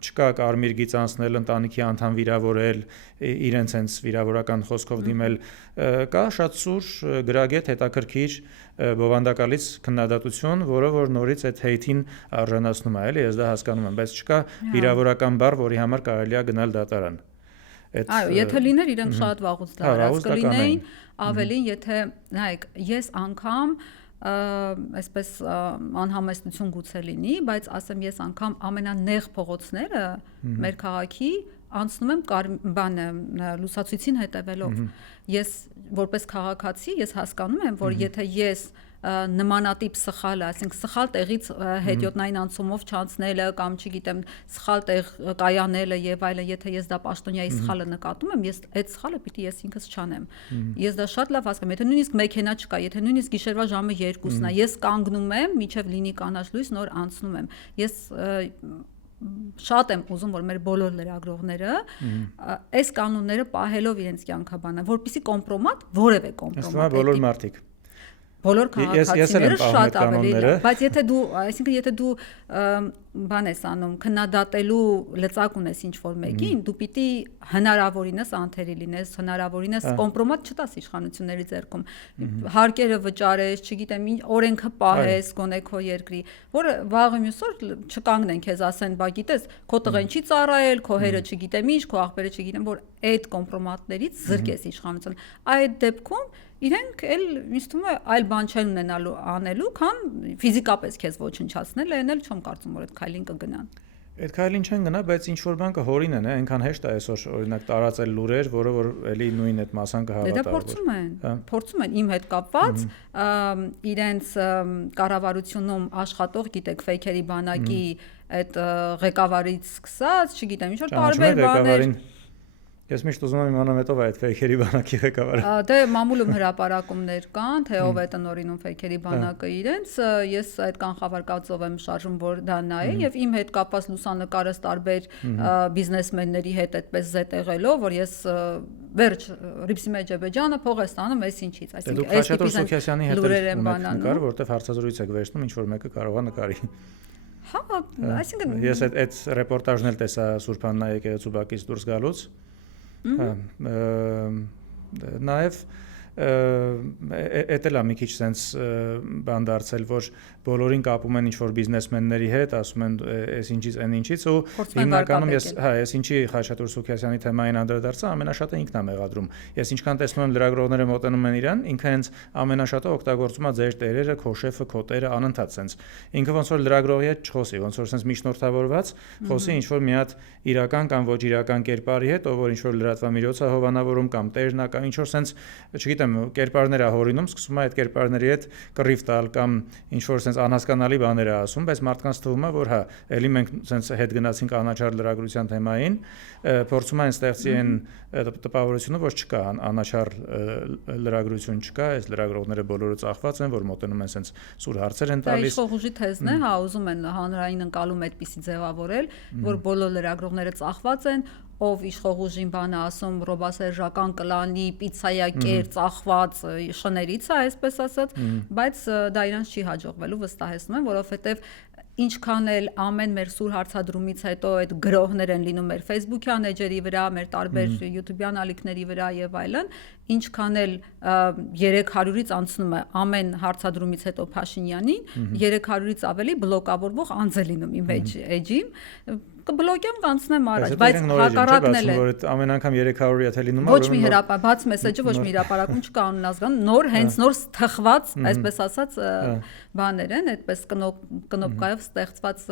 չկա կարմիրգից անցնել, ընտանիքի անդամ վիրավորել, իրենց հենց վիրավորական խոսքով դիմել, կա շատ սուր գրագետ հետաքրքիր բովանդակալից քննադատություն, որը որ նորից այդ հեյթին արժանացնում է, էլի, ես դա հասկանում եմ, բայց չկա վիրավորական բառ, որի համար կարելի է գնալ դատարան։ Այո, եթե լիներ իրենք շատ վաղուց դարած կլինեին, ավելին, եթե նայեք, ես անգամ այսպես անհամեստություն գուցե լինի, բայց ասեմ ես անգամ ամենանեղ փողոցները մեր քաղաքի անցնում եմ լուսացույցին հետևելով։ Ես որպես քաղաքացի ես հասկանում եմ, որ եթե ես նմանատիպ սխալ, ասենք սխալ տեղից հետիոտնային անցումով չանցնելը կամ չգիտեմ սխալ տեղ կայանելը եւ այլն, եթե ես դա պաշտոնյայի սխալը նկատում եմ, ես այդ սխալը պիտի ես ինքս չանեմ։ Ես դա շատ լավ հասկանում եմ, եթե նույնիսկ մեքենա չկա, եթե նույնիսկ գիշերվա ժամը 2-ն է, ես կանգնում եմ, մինչեւ լինի կանաչ լույս, նոր անցնում եմ։ Ես շատ եմ ուզում, որ մեր բոլոր լրագրողները այս կանոնները պահելով իրենց կյանքաբանը, որպեսզի կոմպրոմատ, որևէ կոմպրոմատ բոլոր մարդիկ բոլոր քաղաքացիները շատ ավելի լավ, բայց եթե դու, այսինքն եթե դու բան ես անում, քննադատելու լծակ ունես ինչ-որ մեկին, դու պիտի հնարավորինս անթերի լինես, հնարավորինս կոմպրոմատ չտաս իշխանությունների ձեռքում, հարկերը վճարես, չգիտեմ, օրենքը պահես, գոնե քո երկրի, որը վաղը մյուս օր չկանգնեն քեզ ասեն, բա գիտես, քո տղեն չի ծառայել, քո հերը չգիտեմ ինչ, քո աղբերը չգիտեմ, որ այդ կոմպրոմատներից զրկես իշխանություն։ Այդ դեպքում իրենք էլ ինձ թվում է այլ բան չեն ունենալու անելու, քան ֆիզիկապես քեզ ոչնչացնել, այն էլ չեմ կարծում, որ այդ քայլին կգնան։ Այդ քայլին չեն գնա, բայց ինչ որ բան կհորինեն, այնքան հեշտ է այսօր օրինակ տարածել լուրեր, որը որ էլի նույն այդ մասան կհավատա։ Դա փորձում են իմ հետ կապված իրենց կառավարությունում աշխատող, գիտեք, ֆեյքերի բանակի այդ ղեկավարից սկսած, չգիտեմ, ինչ որ տարբեր բաներ։ Ես միշտ ուզում եմ իմանամ հետո այդ ֆեյքերի բանակի ղեկավարը։ Դե մամուլում հրապարակումներ կան, թե ով է տնօրինում ֆեյքերի բանակը իրենց, ես այդ կանխավարկածով եմ շարժում, որ դա նա է, եւ իմ հետ կապված լուսանկարս տարբեր բիզնեսմենների հետ այդպես զետեղելով, որ ես վերջ Ռիփսիմե Ջեբեջյանը փող է ստանում, այս ինչից, այսինքն այս տիպի Սուքյասյանի հետ նկար, որտեվ հարցազրույց եք վերցնում, ինչ որ մեկը կարող է նկարի։ Հա, այսինքն ես այդ ռեպորտաժն էլ տեսա Սուրբ Աննա եկեղեցու բակից դուրս գալուց։ Նաև էդ էլ է մի քիչ sense բան դարձել, որ բոլորին կապում են ինչ-որ բիզնեսմենների հետ, ասում են այս ինչից, այն ինչից ու հիմնականում ես ինչի Խաչատուր Սուքյասյանի թեմային անդրադարձա, ամենաշատը ինքն է մեղադրում։ Ես ինչքան տեսնում եմ լրագրողները մոտենում են իրան, ինքը հենց ամենաշատը օգտագործում է ձեր տերերը, քո շեֆը, քո տերը անընդհատ sense։ Ինքը ոնց որ լրագրողի հետ չխոսի, ոնց որ sense միջնորդավորված խոսի ինչ-որ մի հատ իրական կամ ոչ իրական կերպարի հետ, ով որ ինչ-որ լրատվամիջոց է հովանավորում կամ տերն է կամ ինչ-որ sense, չգիտեմ, չգիտեմ, կերպարներ է հորինում, սկսում է այդ կերպարների հետ կռիվ տալ կամ ինչ որ sense անհասկանալի բաներ է ասում, բայց մարդկանց թվում է, որ հա, ելի մենք sense հետ գնացինք անաչառ լրագրության թեմային, փորձում են ստեղծի այն տպավորությունը, որ չկա անաչառ լրագրություն չկա, այս լրագրողները բոլորը ծախված են, որ մոտենում են sense սուր հարցեր են տալիս։ Դա իշխողուժի թեզն է, հա, ուզում են հանրային ընկալում այդպիսի ձևավորել, որ բոլոր լրագրողները ծախված են, ով իշխողուժին բան է ասում, ռոբասերժական կլանի, պիցցայակեր ծախված շներից է, այսպես ասած, բայց դա իրանց չի հաջողվելու, վստահեցնում եմ, որովհետև ինչքան էլ ամեն մեր սուր հարցադրումից հետո այդ գրոհներ են լինում մեր Facebook-յան էջերի վրա, մեր տարբեր YouTube-յան ալիքների վրա եւ այլն, ինչքան էլ 300-ից անցնում է ամեն հարցադրումից հետո Փաշինյանին, 300-ից ավելի բլոկավորվող անձ է լինում իմ էջին, կբլոկեմ կանցնեմ առաջ, բայց հակառակն էլ է, որ ամեն անգամ 300 եթե լինում է, ոչ մի հրապարակ, բաց մեսեջը ոչ մի հրապարակում չկա անունազգան, նոր հենց նոր թխված, այսպես ասած, բաներ են, այդպես կնոպկայով ստեղծված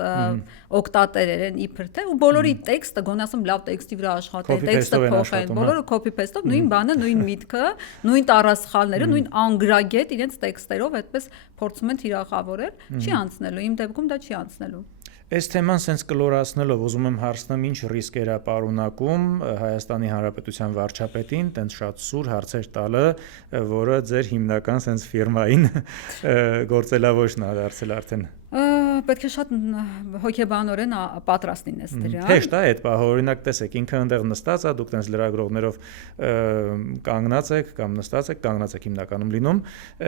օկտատերեր են իբր թե, ու բոլորի տեքստը, գոնե ասում լավ տեքստի վրա աշխատեն, տեքստը փոխեն, բոլորը copy paste-ով նույն բանը, նույն միտքը, նույն տառասխալները, նույն անգրագետ իրենց տեքստերով այդպես փորձում են թիրախավորել, չի անցնելու, իմ դեպքում դա չի անցնելու։ Այս թեման sense կլորացնելով ուզում եմ հարցնեմ ինչ ռիսկեր է պարունակում Հայաստանի Հանրապետության վարչապետին տենց շատ սուր հարցեր տալը, որը ձեր հիմնական sense ֆիրմային գործելավոճն է դարձել արդեն։ Պետք է շատ հոգեբանորեն պատրաստ լինես դրան։ Հեշտ է այդ բանը, օրինակ տեսեք, ինքը այնտեղ նստած է, դուք տենց լրագրողներով կանգնած եք կամ նստած եք, կանգնած եք հիմնականում լինում,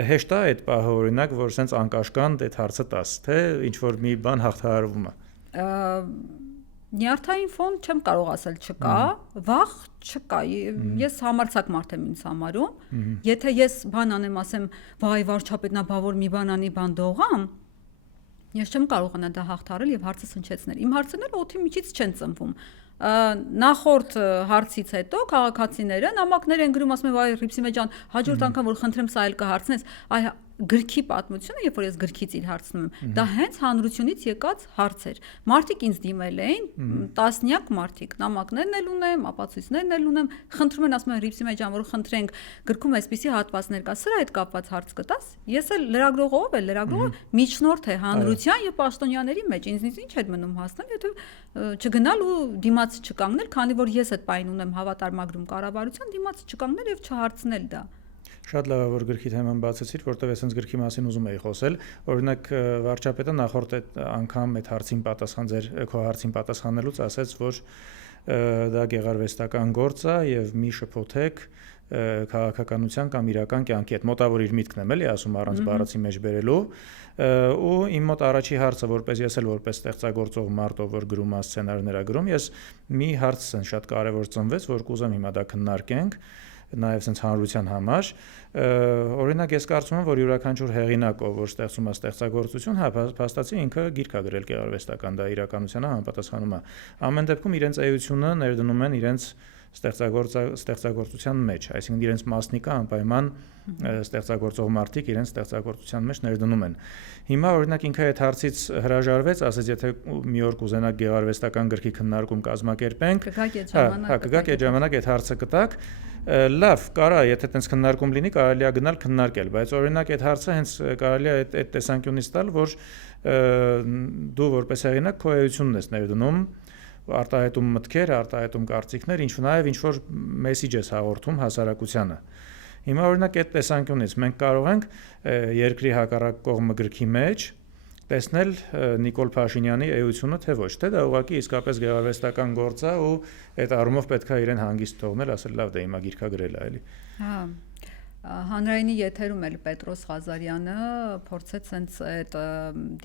հեշտ է այդ բանը, օրինակ, որ sense անկաշկանդ այդ հարցը տաս, թե ինչ որ մի բան հաղթահարվում է։ Նյարդային ֆոն չեմ կարող ասել չկա, վախ չկա։ Ես համարձակ մարդ եմ ինձ համարում, եթե ես բան անեմ, ասեմ, վայ վարչապետն է, բա որ մի բան անի, բան դողամ, ես չեմ կարողանա դա հաղթահարել եւ հարցը հնչեցնել։ Իմ հարցերն էլ օդի միջից չեն ծնվում։ Նախորդ հարցից հետո քաղաքացիները նամակներ են գրում, ասում են, վայ Ռիփսիմե ջան, հաջորդ անգամ որ խնդրեմ սա էլ կհարցնես, այ գրքի պատմությունը, երբ որ ես գրքից իր հարցնում եմ, դա հենց հանրությունից եկած հարց էր։ Մարդիկ ինձ դիմել էին, տասնյակ մարդիկ, նամակներն էլ ունեմ, ապացույցներն էլ ունեմ, խնդրում են, ասում են Ռիփսիմե ջան, որ խնդրենք գրքում այսպիսի հատվածներ կա, սրա հետ կապված հարց կտաս։ Ես էլ լրագրողով էլ լրագրողը միջնորդ է հանրության եւ պաշտոնյաների մեջ, ինձնից ինչ էր մնում հասնել, եթե չգնալ ու դիմաց չկանգնել, քանի որ ես այդ պայն ունեմ հավատարմագրում կառավարության, դիմաց չկանգնել եւ չհարցնել դա։ Շատ լավ է, որ գրքի թեման բացեցիր, որտեղ ես հենց գրքի մասին ուզում էի խոսել։ Օրինակ վարչապետը նախորդ անգամ այդ հարցին պատասխան ձեր քո հարցին պատասխանելուց ասաց, որ դա գեղարվեստական գործ է եւ մի շփոթեք քաղաքականության կամ իրական կյանքի հետ մոտավոր իր միտքն եմ էլի ասում առանց բառացի մեջ բերելու ու իմ մոտ առաջի հարցը որպես ես էլ որպես ստեղծագործող մարդ ով որ գրում է սցենարներ գրում ես մի հարց շատ կարևոր ծնվեց որ կուզեմ հիմա դա քննարկենք նաև sense հանրության համար օրինակ ես կարծում եմ որ յուրաքանչյուր հեղինակով որ ստեղծում է ստեղծագործություն հա փաստացի ինքը գիրք է գրել գեղարվեստական դա իրականությանը համապատասխանում է ամեն դեպքում իրենց էությունը ներդնում են իրենց ստեղծագործության մեջ, այսինքն իրենց մասնիկը անպայման ստեղծագործող մարդիկ իրենց ստեղծագործության մեջ ներդնում են։ Հիմա օրինակ ինքը այդ հարցից հրաժարվեց, ասեց, եթե մի օր կուզենաք գեղարվեստական գրքի քննարկում կազմակերպենք, կգաք այդ ժամանակ այդ հարցը կտակ, լավ, կարա, եթե տենց քննարկում լինի, կարելի է գնալ քննարկել, բայց օրինակ այդ հարցը հենց կարելի է այդ տեսանկյունից տալ, որ դու որպես հեղինակ քո էությունն ես ներդնում արտահայտում մտքեր, արտահայտում կարծիքներ, նաև ինչ որ մեսիջ ես հաղորդում հասարակությանը։ Հիմա օրինակ այդ տեսանկյունից մենք կարող ենք երկրի հակառակ կողմը գրքի մեջ տեսնել Նիկոլ Փաշինյանի էությունը թե ոչ, թե դա ուղղակի իսկապես գեղարվեստական գործ է ու այդ առումով պետք է իրեն հանգիստ թողնել, ասել լավ, դա հիմա գիրքա գրել է, էլի։ Հա։ Հանրայինի եթերում էլ Պետրոս Ղազարյանը փորձեց հենց այդ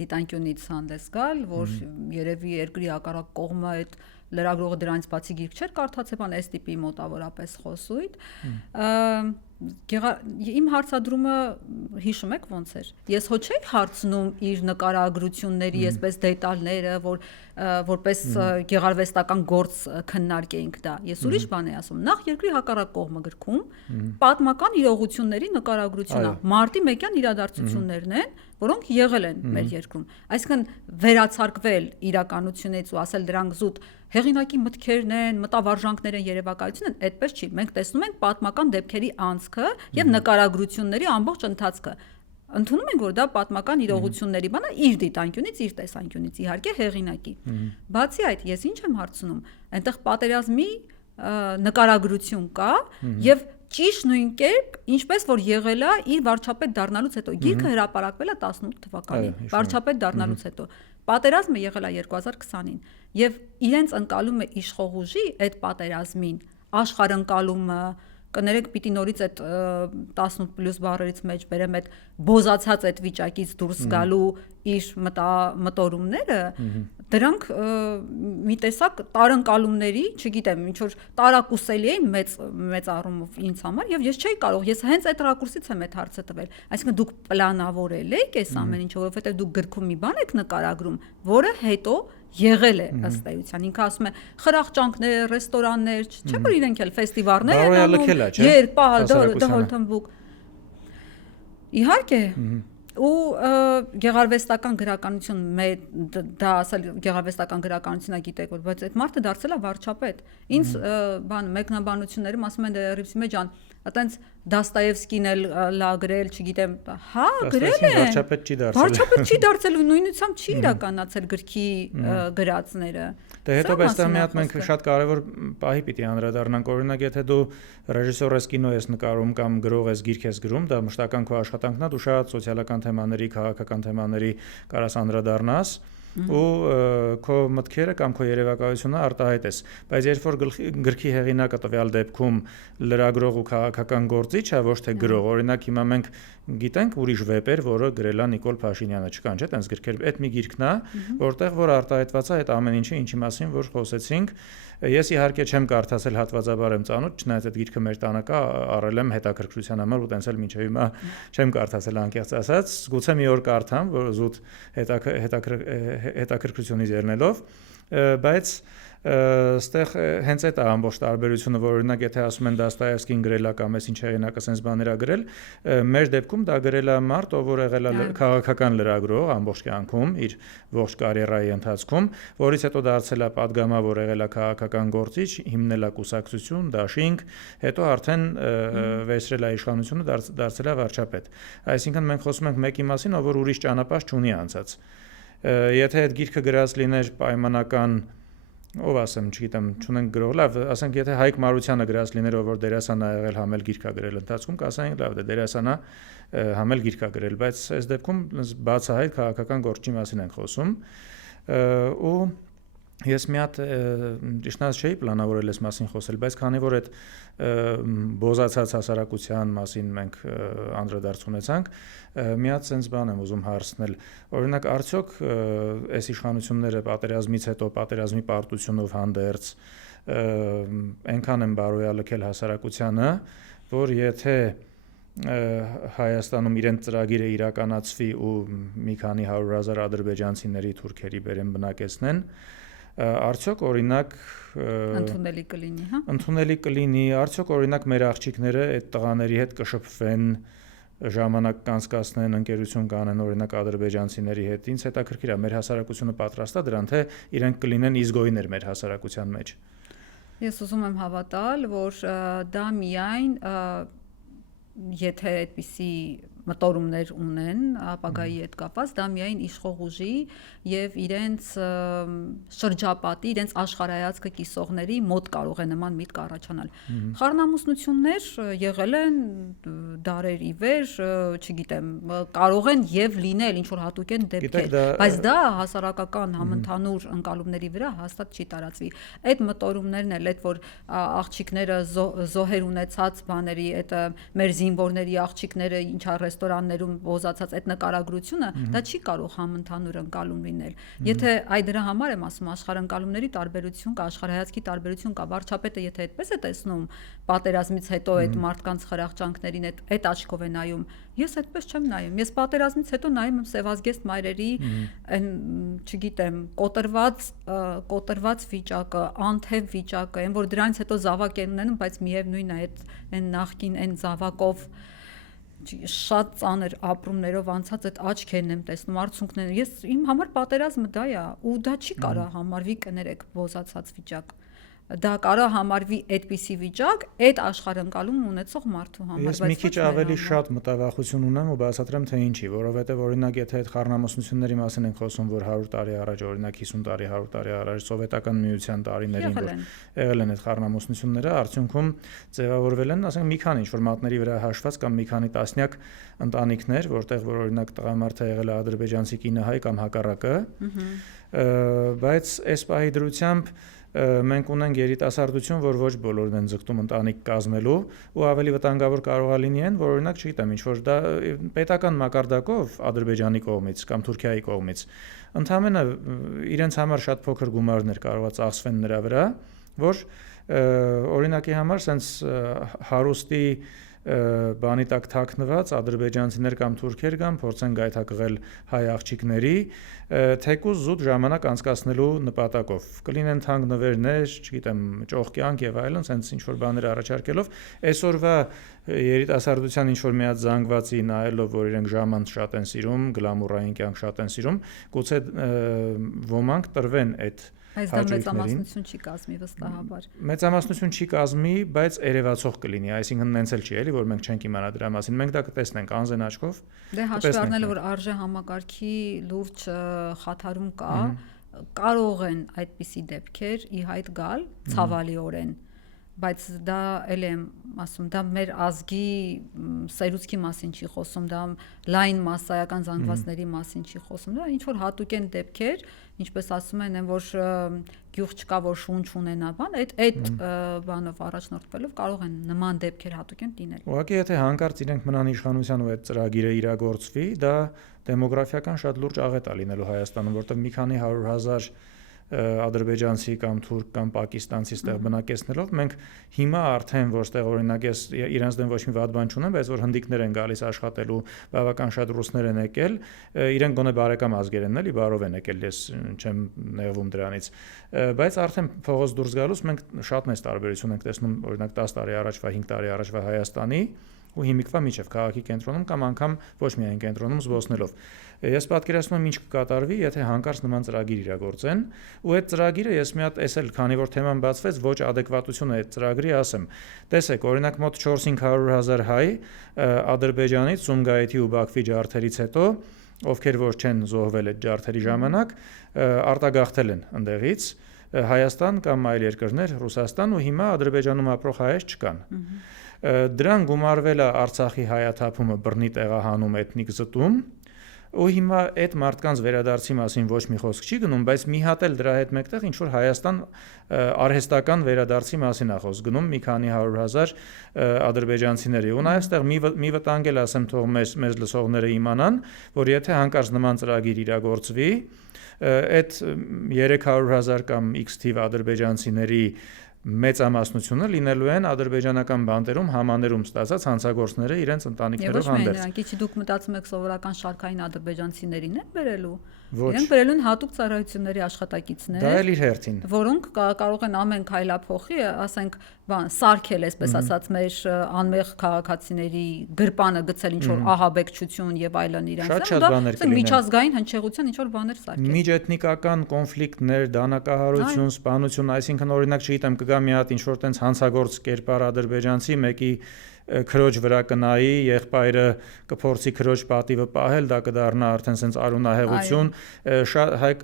դիտանկյունից հանդես գալ, որ երևի երկրի հակառակ կողմը այդ լրագրողը դրանից բացի գիրք չէր կարդացել, բան այս տիպի մոտավորապես խոսույթ։ Իմ հարցադրումը հիշում եք ոնց էր։ Ես հո չէի հարցնում իր նկարագրությունների այսպես դետալները, որպես գեղարվեստական գործ քննարկեինք դա։ Ես ուրիշ բան եմ ասում։ Նախ երկրի հակառակ կողմը գրքում պատմական իրողությունների նկարագրությունն է։ Մարտի 1-յան իրադարձություններն են, որոնք եղել են մեր երկրում։ Այսինքն վերացարկվել իրականությունից ու ասել դրանք զուտ հեղինակի մտքերն են, մտավարժանքներ են, երևակայություն են, այդպես չի։ Մենք տեսնում ենք պատմական դեպքերի անցքը եւ նկարագրությունների ամբողջ ընթացքը։ Ընդունում ենք, որ դա պատմական իրողությունների բան է իր դիտանկյունից, իր տեսանկյունից, իհարկե հեղինակի։ Բացի այդ, ես ինչ եմ հարցնում, այնտեղ պատերազմի նկարագրություն կա եւ ճիշտ նույն կերպ, ինչպես որ եղել է իր վարչապետ դառնալուց հետո։ Գիրքը հրապարակվել է 18 թվականին, վարչապետ դառնալուց հետո։ Պատերազմը եղել է 2020-ին եւ իրենց ընկալում է իշխող ուժի այդ պատերազմին, աշխարհընկալումը, կներեք պիտի նորից այդ 18+ բառերից մեջ բերեմ այդ բոզացած այդ վիճակից դուրս գալու իր մտորումները, դրանք մի տեսակ տարընկալումների, չգիտեմ, ինչ որ տարակուսելի էին մեծ առումով ինձ համար եւ ես չէի կարող, ես հենց այդ ռակուրսից եմ այդ հարցը տվել, այսինքն դուք պլանավորել եք այս ամեն ինչը, որովհետեւ դուք գրքում մի բան եք նկարագրում, որը հետո եղել է ըստ էության, ինքը ասում է խրախճանքներ, ռեստորաններ, չէ՞ որ իրենք էլ ֆեստիվալներ են անում, երբ դհոլթմբուկ։ Իհարկե, ու գեղարվեստական գրականություն դա ասել գեղարվեստական գրականությունա գիտեք որ, բայց այդ մարդը դարձել է վարչապետ։ Ինձ բան մեկնաբանություններում ասում են Ռիվսիմե ջան, այտենց Դաստոևսկին էլ լա գրել, չգիտեմ, հա, գրել է։ Վարչապետ չի դարձել ու նույնությամբ չի իրականացել գրքի գրածները։ Դե հետո այստեղ մի հատ մենք շատ կարևոր պահի պիտի անդրադառնանք, օրինակ, եթե դու ռեժիսոր ես, կինո ես նկարում կամ գրող ես, գիրք ես գրում, դա մշտական քո աշխատանքն է, դու շատ սոցիալական թեմաների, քաղաքական թեմաների կարաս անդրադառնաս ու քո մտքերը կամ քո երևակայությունը արտահայտես, բայց երբ որ գրքի հեղինակը տվյալ դեպքում լրագրող ու քաղաքական գործիչ է, ոչ թե գրող, օրինակ հիմա մենք գիտենք ուրիշ վեպեր, որը գրել է Նիկոլ Փաշինյանը, չկան, չէ՞, տենց գրքեր, այդ մի գիրքն է, որտեղ որ արտահայտված է այդ ամեն ինչը, ինչի մասին որ խոսեցինք։ Ես իհարկե չեմ կարդացել հատվածաբար եմ ծանոթ, չնայած այդ գիրքը մեր տանը կա, առել եմ հետաքրքրության համար ու տենց էլ մինչև հիմա չեմ կարդացել անկեղծ ասած, գուցե մի օր կարդամ, որ զուտ հետաքրքրությունից ելնելով, բայց ստեղ հենց այդ է ամբողջ տարբերությունը, որ օրինակ եթե ասում են Դաստոևսկին գրել է կամ էս ինչ հեղինակը sense բաներ է գրել, մեր դեպքում դա գրել է մարդ, ով որ եղել է քաղաքական լրագրող ամբողջ կյանքում իր ողջ կարիերայի ընթացքում, որից հետո դարձել է падգամավոր, եղել է քաղաքական գործիչ, հիմնել է կուսակցություն, դաշինք, հետո արդեն վերցրել է իշխանությունը, դարձել է վարչապետ։ Այսինքն մենք խոսում ենք մեկի մասին, ով որ ուրիշ ճանապարհ չունի անցած։ Եթե այդ գիրքը գրած լիներ պայմանական, ով ասեմ, չգիտեմ, չունենք գրող, լավ, ասենք եթե Հայկ Մարությանը գրած լիներ, ով որ դերասան է եղել, համել գիրք է գրել ընթացքում, կասենք, լավ, դերասան է, համել գիրք է գրել, բայց այս դեպքում բացահայտ քաղաքական գործի մասին ենք խոսում, ու ես մի հատ ճիշտած չէի պլանավորել այս մասին խոսել, բայց քանի որ այդ բոզացած հասարակության մասին մենք անդրադարձ ունեցանք, մի հատ sense բան եմ ուզում հարցնել, օրինակ արդյոք այս իշխանությունները պատերազմից հետո պատերազմի պարտությունով հանդերձ այնքան են բարոյալքել հասարակությանը, որ եթե Հայաստանում իրենց ծրագիրը իրականացվի ու մի քանի 100,000 ադրբեջանցիների թուրքերի բերեն բնակեցնեն, արդյոք օրինակ ընդունելի կլինի, հա։ Ընդունելի կլինի, արդյոք օրինակ մեր աղջիկները այդ տղաների հետ կշփվեն, ժամանակ կանցկացնեն, ընկերություն կանեն օրինակ ադրբեջանցիների հետ, ինձ հետաքրքիր է մեր հասարակությունը պատրաստ է դրան, թե իրենք կլինեն իզգոյներ մեր հասարակության մեջ։ Ես ուզում եմ հավատալ, որ դա միայն եթե այդպիսի մտորումներ ունեն ապագայի հետ կապված, դա միայն իշխող ուժի եւ իրենց շրջապատի, իրենց աշխարհայացքը կիսողների մոտ կարող է նման միտք առաջանալ։ Խառնամուսնություններ եղել են դարեր ի վեր, չգիտեմ, կարող են եւ լինել ինչ որ հատուկ են դեպքեր, բայց դա հասարակական համընդհանուր ընկալումների վրա հաստատ չի տարածվի։ Այդ մտորումներն էլ այդ որ աղջիկները զոհեր ունեցած բաների, այդ մեր զինվորների աղջիկները ինչա ռեստորաններում բոզացած այդ նկարագրությունը, դա չի կարող համընդհանուր ընկալում լինել։ Եթե այդ դրա համար եմ ասում, աշխարհընկալումների տարբերություն կա, աշխարհայացքի տարբերություն կա, վարչապետը եթե այդպես է տեսնում, պատերազմից հետո այդ մարդկանց խրախճանքներին այդ աչքով է նայում, ես այդպես չեմ նայում։ Ես պատերազմից հետո նայում եմ սևազգեստ մայրերի այն, չգիտեմ, կոտրված վիճակը, անթև վիճակը, այն որ դրանից հետո զավակ են ունենում, բայց միևնույն է այդ այն նախկին այն զավակով շատ ծանր ապրումներով անցած այդ աչքերն եմ տեսնում, արցունքներն։ Ես իմ համար պատերազմը դա է, ու դա չի կարող համարվի կներեք ոզացած վիճակ։ Դա կարող համարվի այդպիսի վիճակ այդ աշխարհընկալում ունեցող մարդու համար, Ես մի քիչ ավելի շատ մտավախություն ունեմ ու բացատրեմ թե ինչի, որովհետև օրինակ եթե այդ խառնամասնությունների մասին ենք խոսում, որ 100 տարի առաջ, օրինակ 50 տարի, 100 տարի առաջ սովետական միության տարիներին, որ եղել են այդ խառնամասնությունները, արդյունքում ձևավորվել են, ասենք մի քանի ինչ-որ մատների վրա հաշված կամ մի քանի տասնյակ ընտանիքներ, որտեղ որ օրինակ տղամարդը եղել է ադրբեջանցի կինահայ կամ հակառակը, բայց այս պահի դրությամբ մենք ունենք երիտասարդություն, որ ոչ բոլորն են ձգտում ընտանիք կազմելու ու ավելի վտանգավոր կարող է լինի այն, որ օրինակ չգիտեմ, ինչ որ դա պետական մակարդակով Ադրբեջանի կողմից կամ Թուրքիայի կողմից ընդհանրապես իրենց համար շատ փոքր գումարներ կարող է ծախսվեն նրա վրա, որ օրինակի համար sense հարուստի բանի տակ թաքնված ադրբեջանցիներ կամ թուրքեր կամ փորձեն գայթակղել հայ աղջիկների թեկուզ զուտ ժամանակ անցկացնելու նպատակով կլինեն թանկ նվերներ, չգիտեմ, ճոխ կյանք եւ այլն, sense ինչ որ բաներ առաջարկելով այսօրվա երիտասարդության ինչ որ մի հատ զանգվածի նայելով, որ իրենք ժամանց շատ են սիրում, գլամուրային կյանք շատ են սիրում, գուցե ոմանք տրվեն այդ Այս դա մեծամասնություն չի կազմի վստահաբար։ Մեծամասնություն չի կազմի, բայց երևացող կլինի, այսինքն նենց էլ չի էլի, որ մենք չենք իմանա դրա մասին։ Մենք դա կտեսնենք անզեն աչքով։ Դե հաշվի առնելով, որ արժե համակարգի լուրջ խաթարում կա, կարող են այդպիսի դեպքեր ի հայտ գալ ցավալիորեն, բայց դա էլ եմ ասում, դա մեր ազգի սերուցքի մասին չի խոսում, դա լայն մասսայական զանգվածների մասին չի խոսում, դա ինչ որ հատուկ են դեպքեր, ինչպես ասում են, որ գյուղ չկա, որ շունչ ունենա, բան, այդ բանով առաջնորդվելով կարող են նման դեպքեր հատուկ են լինել։ Ուղղակի եթե հանկարծ իրենք մնան իշխանության ու այդ ծրագիրը իրագործվի, դա դեմոգրաֆիական շատ լուրջ աղետ է լինելու Հայաստանում, որտեղ մի քանի 100,000 ադրբեջանցի կամ թուրք կամ պակիստանցի ստեղ բնակեցնելով մենք հիմա արդեն որտեղ օրինակ ես իրենց դեմ ոչ մի վատ բան չունեմ, բայց որ հնդիկներ են գալիս աշխատելու, բավական շատ ռուսներ են եկել, իրենք գոնե բարեկամ ազգեր են, էլի բարով են եկել, ես չեմ նեղվում դրանից, բայց արդեն փողոց դուրս գալուց մենք շատ մեծ տարբերություն ենք տեսնում օրինակ 10 տարի առաջվա, 5 տարի առաջվա Հայաստանի ու հիմիկվա միջև քաղաքի կենտրոնում կամ անգամ ոչ միայն կենտրոնում զբոսնելով։ Ես պատկերացնում եմ ինչ կկատարվի, եթե հանկարծ նման ծրագիր իրագործեն, ու այդ ծրագիրը ես մի հատ էսել, քանի որ թեման բացվեց, ոչ ադեկվատությունը այդ ծրագրի ասեմ։ Տեսեք, օրինակ մոտ 400,000 հայ Ադրբեջանից, Սումգայիթի ու Բաքվի ջարդերից հետո, ովքեր որ չեն զոհվել այդ ջարդերի ժամանակ, արտագաղթել են ընդեղից Հայաստան կամ այլ երկրներ, Ռուսաստան ու հիմա Ադրբեջանում ապրող հայեր չկան։ Դրան գումարվել է Արցախի հայաթափումը բռնի տեղահանում էթնիկ զտում ու հիմա այդ մարդկանց վերադարձի մասին ոչ մի խոսք չի գնում, բայց մի հատ էլ դրա հետ մեկտեղ ինչ որ Հայաստան արհեստական վերադարձի մասին է խոսք գնում մի քանի 100,000 ադրբեջանցիների ու այստեղ մի վտանգ էլ ասեմ թող մեզ լսողները իմանան, որ եթե հանկարծ նման ծրագիր իրագործվի, այդ 300,000 կամ X թիվ ադրբեջանցիների մեծամասնությունը լինելու են ադրբեջանական բանտերում համաներում ստացած հանցագործները իրենց ընտանիքներով հանդերձ։ Եվ ոչ միայն դուք մտածում եք սովորական շարքային ադրբեջանցիներին են բերելու։ Իրենք բերելու են հատուկ ծառայությունների աշխատակիցներ։ Դա էլ իր հերթին։ Որոնք կարող են ամեն քայլափոխի, ասենք, սարքել, այսպես ասած, մեր անմեղ քաղաքացիների գրպանը գցել ինչ որ ահաբեկչություն եւ այլն իրենց։ Դա միջազգային հնչեղության ինչ որ բաներ սարքել։ Միջէթնիկական կոնֆլիկտներ, դանակահարություն, սպանություն, այսինքն օրինակ չգիտեմ կգա մի հատ ինչ որ տենց հանցագործ կերպար ադրբեջանցի մեկի քրոջ վրա կնայի, եղբայրը կփորձի քրոջ պատիվը պահել, դա կդառնա արդեն sense արունահեղություն,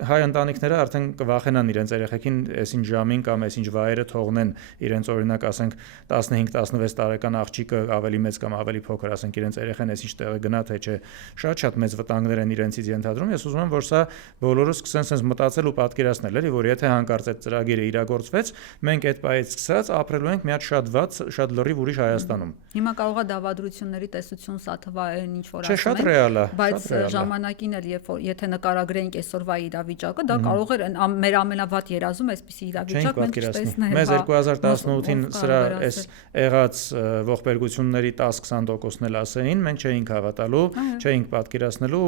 հայ ընտանիքները արդեն կվախենան իրենց երեխեքին այսինչ ժամին կամ այսինչ վայրը թողնեն իրենց օրինակ ասենք 15-16 տարեկան աղջիկը ավելի մեծ կամ ավելի փոքր ասենք իրենց երեխան այսինչ տեղը գնա թե չէ, շատ մեծ վտանգներ են իրենցից ենթադրում, ես ուզում եմ որ սա բոլորը սկսեն sense մտածել ու պատկերացնել, էլի որ եթե հանկարծ այդ ծրագիրը իրագործվեց, մենք այդ պայից սկսած ապրելու ենք մի հատ շատ վատ, շատ լրիվ ուրիշ Հայաստանում։ Հիմա կարող է դավադրությունների տեսություն սաթվային ինչ որ ասում են, շատ ռեալ է, բայց ժամանակին էլ եթե նկարագրենք այսօրվա իրավիճակը, դա կարող էր մեր ամենավատ երազում այսպիսի իրավիճակ մենք չտեսնենք։ Մեզ 2018-ին սրա այս եղած ողբերգությունների 10-20%-ն էլ ասեին, մենք չէինք հավատալու, չէինք պատկերացնելու,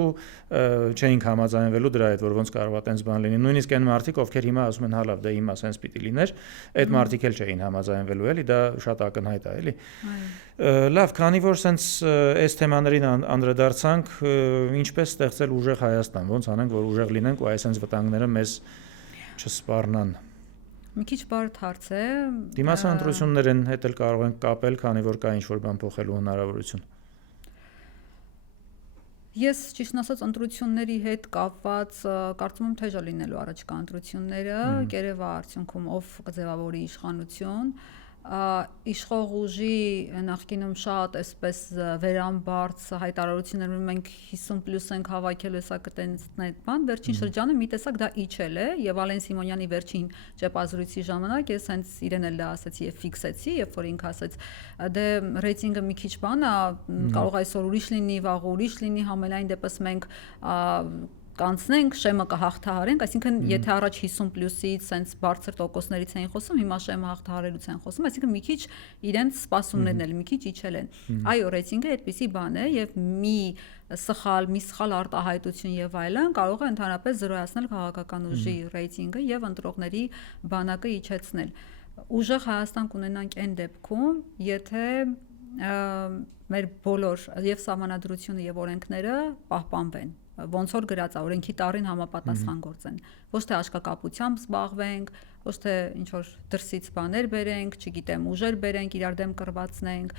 չէինք համաձայնվելու դրա հետ, որ ոնց կարող է տենց բան լինի։ Նույնիսկ այն մարդիկ, ովքեր հիմա ասում են հալավ, դե հիմա սենց պիտի լիներ, այդ մարդիկ էլ չէին համաձայնվելու, էլի դա շատ ակնհայտ է, էլի։ Լավ, քանի որ սենց այս թեմաներին անդրադարձանք, ինչպես ստեղծել ուժեղ Հայաստան, ոնց անենք, որ ուժեղ լինենք ու այս վտանգները մեզ չսպառնան։ Մի քիչ բարդ հարց է։ Դիմացան ընտրություններին հետ էլ կարող ենք կապել, քանի որ կա ինչ-որ բան փոխելու հնարավորություն։ Ես ճիշտն ասած ընտրությունների հետ կապված կարծում եմ թե լինելու առաջկա ընտրությունները, կերևա արդյունքում ով կձևավորի իշխանություն, իշխող ուժի նախկինում շատ այսպես վերամբարձ հայտարարություններ մենք 50+ ենք հավաքել հեսա կտենցնայդ բան, վերջին շրջանը մի տեսակ դա իջել է եւ Ալեն Սիմոնյանի վերջին ճեպազրույցի ժամանակ ես հենց իրեն էլ դա ասացի եւ ֆիքսեցի, երբ որ ինքը ասաց դե ռեյտինգը մի քիչ բան է, կարող այսօր ուրիշ լինի, վաղ ուրիշ լինի, համենայն դեպս մենք կանցնենք, շեմը կհաղթահարենք, այսինքն եթե առաջ 50+-ից sense բարձր տոկոսներից էին խոսում, հիմա շեմը հաղթահարելուց են խոսում, այսինքն մի քիչ իրենց սպասումներն էլ մի քիչ իջել են։ Այո, ռեյտինգը այդպիսի բան է եւ մի սխալ արտահայտություն եւ այլն կարող է ընդհանրապես զրոյացնել քաղաքական ուժի ռեյտինգը եւ ընտրողների բանակը իջեցնել։ Ուժեղ Հայաստան կունենանք այն դեպքում, եթե մեր բոլոր եւ սահմանադրությունը եւ օրենքները պահպանվեն, ոնց որ գրած է օրենքի տառին համապատասխան գործեն, ոչ թե աշկակապությամբ զբաղվենք, ոչ թե ինչ որ դրսից բաներ բերենք, չգիտեմ, ուժեր բերենք, իրար դեմ կռվածնենք,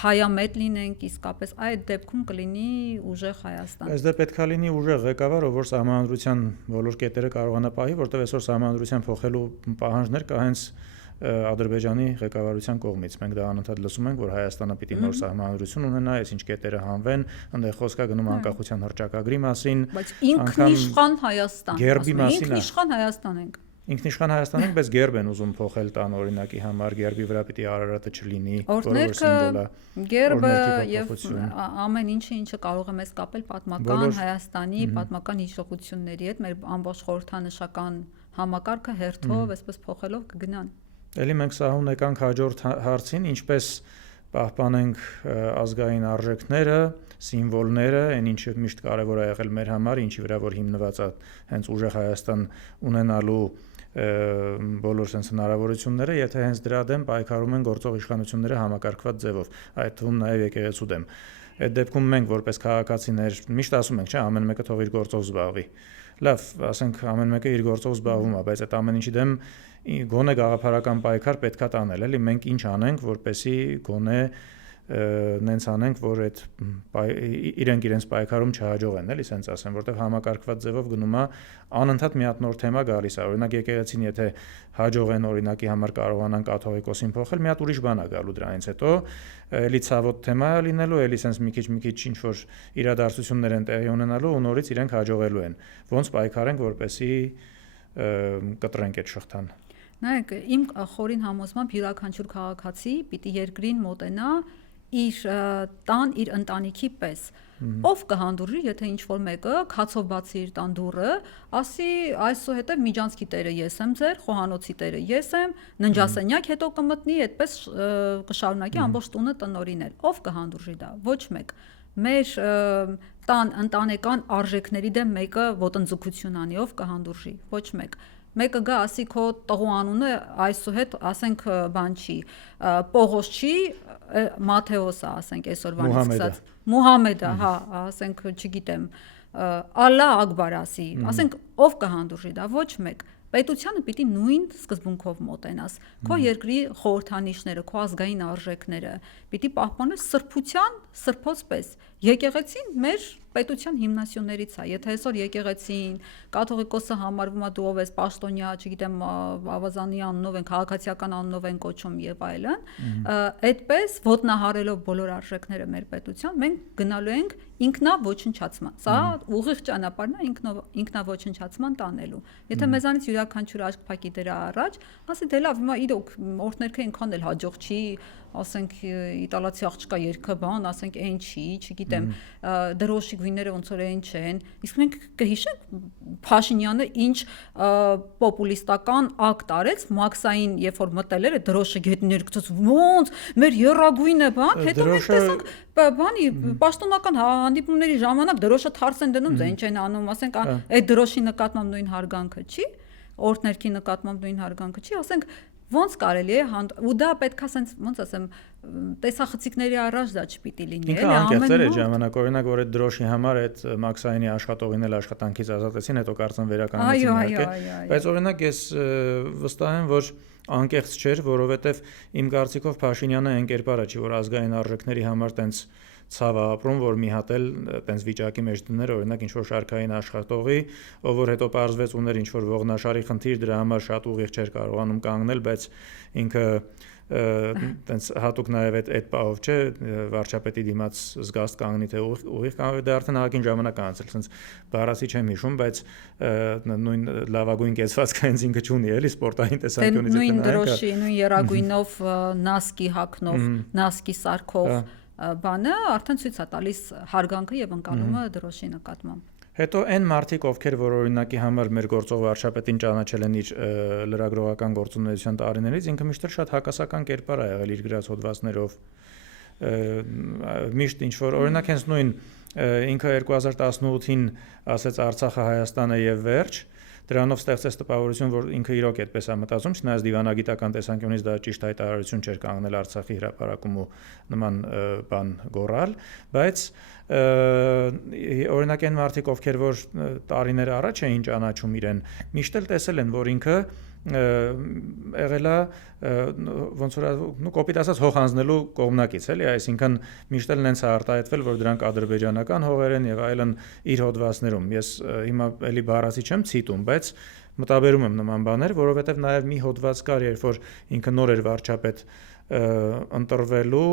հայամետ լինենք, իսկապես այդ դեպքում կլինի ուժեղ Հայաստան։ Այս դե պետքա լինի ուժեղ ղեկավար, ով որ սահմանադրության բոլոր կետերը կարողանա պահի, որտեղ այսօր սահմանադրության փոխելու պահանջներ կա հենց Ադրբեջանի ղեկավարության կողմից։ Մենք դա անընդհատ լսում ենք, որ Հայաստանը պիտի նոր սահմանադրություն ունենա, այս ինչ կետերը հանվեն, այնտեղ խոսք է գնում անկախության հռչակագրի մասին, բայց ինքնիշխան Հայաստան, գերբի մասին, ինքնիշխան Հայաստան ենք։ Ինքնիշխան Հայաստան ենք, բայց գերբ են ուզում փոխել տան օրինակի համար, գերբի վրա պիտի Արարատը չլինի, օրհներքը, գերբը եւ ամեն ինչը կարող է մեզ կապել պատմական Հայաստանի, պատմական հիշողությունների հետ, մեր ամբողջ խորհրդանշական համակարգը հերթով, այսպես փոխելով կգնան։ Էլի մենք սահուն եկանք հաջորդ հարցին, ինչպես պահպանենք ազգային արժեքները, սիմվոլները, այն ինչը միշտ կարևոր է եղել մեր համար, ինչի վրա որ հիմնված է հենց ուժեղ Հայաստան ունենալու բոլոր sense հնարավորությունները, եթե հենց դրա դեմ պայքարում են գործող իշխանությունները համակարգված ձևով, այդ թվում նաև եկեղեցու դեմ։ Այդ դեպքում մենք որպես քաղաքացիներ միշտ ասում ենք, չէ, ամեն մեկը թող իր գործով զբաղվի։ Լավ, ասենք ամեն մեկը իր գործով զբաղվում է, բայց այդ ամեն ինչի դեմ գոնե գաղափարական պայքար պետքա տանել, էլի մենք ինչ անենք, որպեսի գոնե նենց անենք, որ այդ իրենց պայքարում չհաջողեն, էլի սենց ասեմ, որտեղ համակարգված ձևով գնում է անընդհատ մի հատ նոր թեմա գալիս է, օրինակ եկեղեցին եթե հաջողեն օրինակի համար կարողանան կաթողիկոսին փոխել, մի հատ ուրիշ բան է գալու դրանից հետո, էլի ցավոտ թեմա է լինելու, էլի սենց մի քիչ ինչ որ իրադարձություններ են տեղի ունենալու ու նորից իրենք հաջողելու են։ Ոնց պայքարենք, որպեսի կտրենք այդ շղթան։ Նայեք, իմ խորին համոզմամբ յուրաքանչյուր քաղաքացի պիտի երկրին մոտենա իր տան, իր ընտանիքի պես։ Ով կհանդուրժի, եթե ինչ-որ մեկը քացով բացի իր տան դուռը, ասի այսուհետև միջանցքի տերը ես եմ ձեր, խոհանոցի տերը ես եմ, ննջասենյակ հետո կմտնի, այդպես կշարունակի ամբողջ տունը տնօրինել։ Ով կհանդուրժի դա։ Ոչ մեկ։ Մեր տան ընտանեկան արժեքների դեմ մեկը ոտնձգություն անի, ով կհանդուրժի։ Ոչ մեկ։ Մեկը գա ասի քո տղու անունը այսուհետ ասենք բան չի, Պողոս չի, Մաթեոսը ասենք այսօրվանից սկսած, Մուհամեդը, հա, ասենք չգիտեմ, Ալլահ Ակբար ասի, ասենք ով կհանդուրժի դա, ոչ մեկ։ Պետությանը պիտի նույն սկզբունքով մոտենաս։ Քո երկրի խորհրդանիշները, քո ազգային արժեքները պիտի պահպանես սրբության, սրբոց պես։ Եկեղեցին մեր պետության հիմնասյուներից է։ Եթե այսօր եկեղեցին, կաթողիկոսը համարվում է դու ով ես, պաշտոնյա, չգիտեմ, ավազանի անունով են, քաղաքացիական անունով են կոչում եւ այլն, այդպես ոտնահարելով բոլոր արժեքները մեր պետության, մենք գնալու ենք ինքնաոչնչացման։ Սա ուղիղ ճանապարհն է ինքնաոչնչացման տանելու։ Եթե մեզանից յուրաքանչյուր աշկ փակի դրա առաջ, ասի դե լավ, հիմա իրոք օրհներքը այնքան էլ հաջող չի, ասենք իտալացի աղջկա երգը բան, ասենք այն չի, չգիտեմ, դրոշի գույները ոնց որ այն չեն։ Իսկ մենք կհիշենք Փաշինյանը ինչ պոպուլիստական ակտ արեց, մաքսային, երբ որ մտել էր դրոշը գետներ գցած, ոնց մեր երագույնը բան, հետո մենք տեսանք բանի պաշտոնական հանդիպումների ժամանակ դրոշը թարս են դնում, ձեն չեն անում, ասենք այդ դրոշի նկատմամբ նույն հարգանքը չի։ օրդներքի նկատմամբ նույն հարգանքը չի, ասենք ոնց կարելի է ու դա պետքա ասենց ոնց ասեմ տեսախցիկների առաջ դա չպիտի լինի ինքը անկեղծ էր այդ ժամանակ օրինակ որ այդ դրոշի համար այդ Մաքսայինի աշխատողին էլ աշխատանքից ազատեցին հետո կարծեմ վերականգնեցին իհարկե բայց օրինակ ես վստահ եմ որ անկեղծ չէր որովհետև իմ կարծիքով Փաշինյանը այն կերպարը չի որ ազգային արժեքների համար տենց ցավ ապրում որ մի հատ էլ տենց վիճակի մեջ դներ օրինակ ինչ որ շարքային աշխատողի ով որ հետո պարզվեց ուներ ինչ որ ողնաշարի խնդիր դրա համար շատ ուղիղ չէր կարողանում կանգնել բայց ինքը տենց հատուկ նաև այդ պահով չէ վարչապետի դիմաց զգաստ կանգնի թե ուղիղ կանգնի դա արդեն հակին ժամանակ անցել sense բառացի չեմ հիշում բայց նույն լավագույն կեցվածքը հենց ինքը չունի էլի սպորտային տեսանկյունից նույն դրոշի նույն երագույնով նասկի հագնող նասկի սարքող բանը արդեն ցույց է տալիս հարգանքը եւ ընկալումը դրոշի նկատմամբ Հետո այն մարդիկ ովքեր որ օրինակի համար մեր գործող վարչապետին ճանաչել են իր լրագրողական գործունեության տարիներից ինքը միշտ շատ հակասական կերպար է եղել իր գրած հոդվածներով միշտ ինչ որ օրինակ հենց նույն ինքը 2018-ին ասեց Արցախը Հայաստանը եւ վերջ դրանով ստեղծեց տպավորություն որ ինքը իրոք այդպես է մտածում չնայած դիվանագիտական տեսանկյունից դա ճիշտ հայտարարություն չէր կանգնել Արցախի հրապարակում ու նման բան գոռալ բայց օրինակ այն մարդիկ ովքեր որ տարիներ առաջ էին ճանաչում իրեն միշտ էլ տեսել են որ ինքը եղել է ոնց որ կոպիտ ասած հող հանձնելու կողմնակից էլի այսինքն միշտ էլ նենց է արտահայտվել որ դրանք ադրբեջանական հողեր են եւ այլն իր հոդվածներում ես հիմա էլի բառացի չեմ ցիտում բայց մտաբերում եմ նման բաներ որովհետեւ նաեւ մի հոդված կար երբ որ ինքը նոր էր վարչապետ ընտրվելու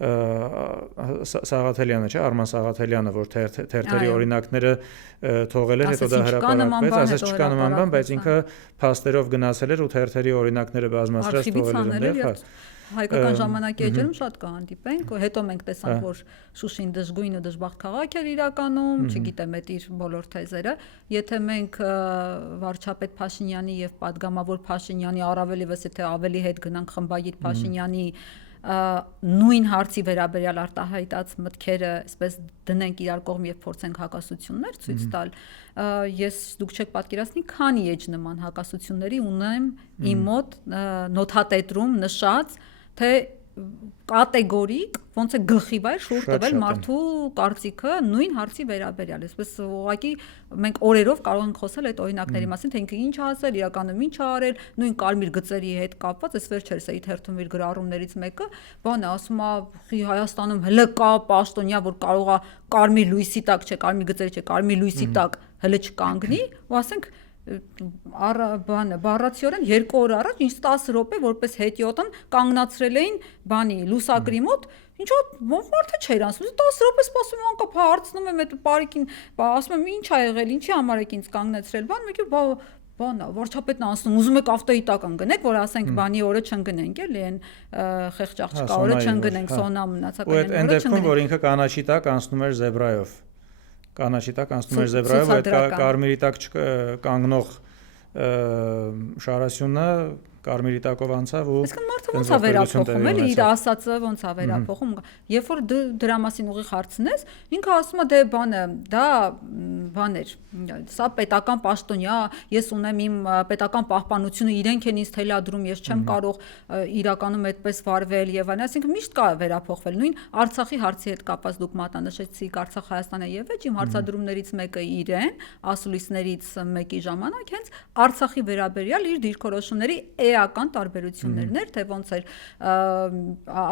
Սաղաթելյանը չէ Արման Սաղաթելյանը որ թերթերի օրինակները թողել էր հետո դա հրապարակվեց ասես չկա նման բան բայց ինքը փաստերով գնացել էր ու թերթերի օրինակները բազմացրած թողել էր այնտեղ հայկական ժամանակի էջերում շատ կհանդիպենք հետո մենք տեսանք որ Շուշին դժգույն ու դժբախտ քաղաք էր իրականում չգիտեմ այդ իր բոլոր թեզերը եթե մենք վարչապետ Փաշինյանի եւ падգամավոր Փաշինյանի առավել եւս եթե ավելի հետ գնանք խմբագիր Փաշինյանի նույն հարցի վերաբերյալ արտահայտած մտքերը այսպես դնենք իրար կողմ եւ փորձենք հակասություններ ցույց տալ ես դուք չեք պատկերացնի քանի էջ նման հակասությունների ունեմ իմ մոտ նոթատետրում նշած թե կատեգորիկ ոնց է գլխի վայր շուրջ տվել մարդու կարծիքը նույն հարցի վերաբերյալ այսպես ուղղակի մենք օրերով կարող ենք խոսել այդ օրինակների մասին թե ինքը ինչ է ասել իրականում ինչ է արել նույն կարմիր գծերի հետ կապված այս վերջերս էի թերթում իր գրառումներից մեկը բան է ասում է Հայաստանում հələ կա պաշտոնյա որ կարող է կարմիր լույսի տակ չէ կարմիր գծերի չէ կարմիր լույսի տակ հələ չկանգնի ու ասենք բառացիորեն 2 օր առաջ ինձ 10 րոպե որպես հետիոտն կանգնացրել էին բանի լուսագրի մոտ ինչո՞ւ մարդը չէր ասում 10 րոպե սպասում անկապ հարցնում եմ այդ բարիկին ասում եմ ինչ ա եղել ինչի համար եք ինձ կանգնացրել բան մեկը բանա վարչապետն ասում ուզում եք ավտոյի տակ ընկնեք որ ասենք բանի օրը չընկնենք էլի այն խեղճ աղջկա օրը չընկնենք սոնա մնացականային օրը չընկնենք որ ինքը կանաչի տակ անցնում էր զեբրայով կանաչի տակ անցնում էր զեբրայով այդ կարմիրի տակ կանգնող Շարասյունը կարմիրի տակով անցավ ու Իսկ մարդը ոնց է վերափոխում էլի իր ասածը ոնց է վերափոխում երբ որ դրա մասին ուղիղ հարցնես ինքը ասում է դե բանը դա բաներ սա պետական պաշտոնյա ես ունեմ իմ պետական պահպանությունը իրենք են ինձ թելադրում ես չեմ կարող իրականում այդպես վարվել եւ այլն այսինքն միշտ կա վերափոխվել նույն Արցախի հարցի հետ կապված դուք մատնանշեցիք Արցախ Հայաստանը եւ ոչ իմ հարցադրումներից մեկը իրեն ասուլիսներից մեկի ժամանակ հենց Արցախի վերաբերյալ իր դիրքորոշումների էական տարբերություններն էր թե ոնց էր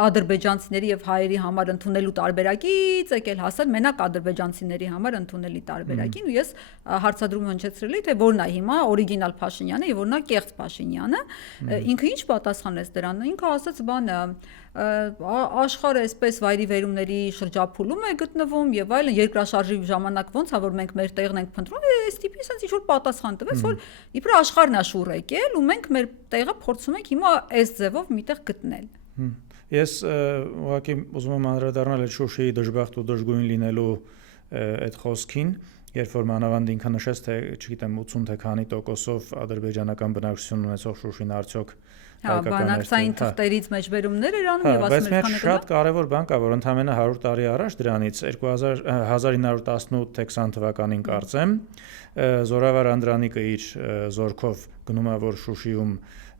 ադրբեջանցիների եւ հայերի համար ընդունելու տարբերակից եկել հասել մենակ ադրբեջանցիների համար ընդունելի տարբերակին ու ես հարցադրում հնչեցրել էի թե որն է հիմա օրիգինալ Փաշինյանը եւ որն է կեղծ Փաշինյանը ինքը ինչ պատասխանեց դրան ինքը ասաց բանը աշխարհը այսպես վայրի վերումների շրջափուլում է գտնվում եւ այլն երկրաշարժի ժամանակ ոնց է որ մենք մեր տեղն ենք փնտրում այս տիպի sense ինչ որ պատասխան տվեց որ իբր աշխարհն է շուռ եկել ու մենք մեր տեղը փորձում ենք հիմա այս ձևով միտեղ գտնել ես ուղղակի ուզում եմ անդրադառնալ այդ Շուշիի դժբախտ ու դժգույն լինելու այդ խոսքին երբ որ մանավանդ ինքը նշեց, թե չգիտեմ 80 թե քանի տոկոսով ադրբեջանական բնակչություն ունեցող Շուշին արդյոք բանակցային թղթերից մեջբերումներ էր անում եւ ասում էր քանը շատ կարևոր բան կա, որ ընդամենը 100 տարի առաջ դրանից 1918 թե 20 թվականին կարծեմ Զորավար Անդրանիկը իր զորքով գնում է որ Շուշիում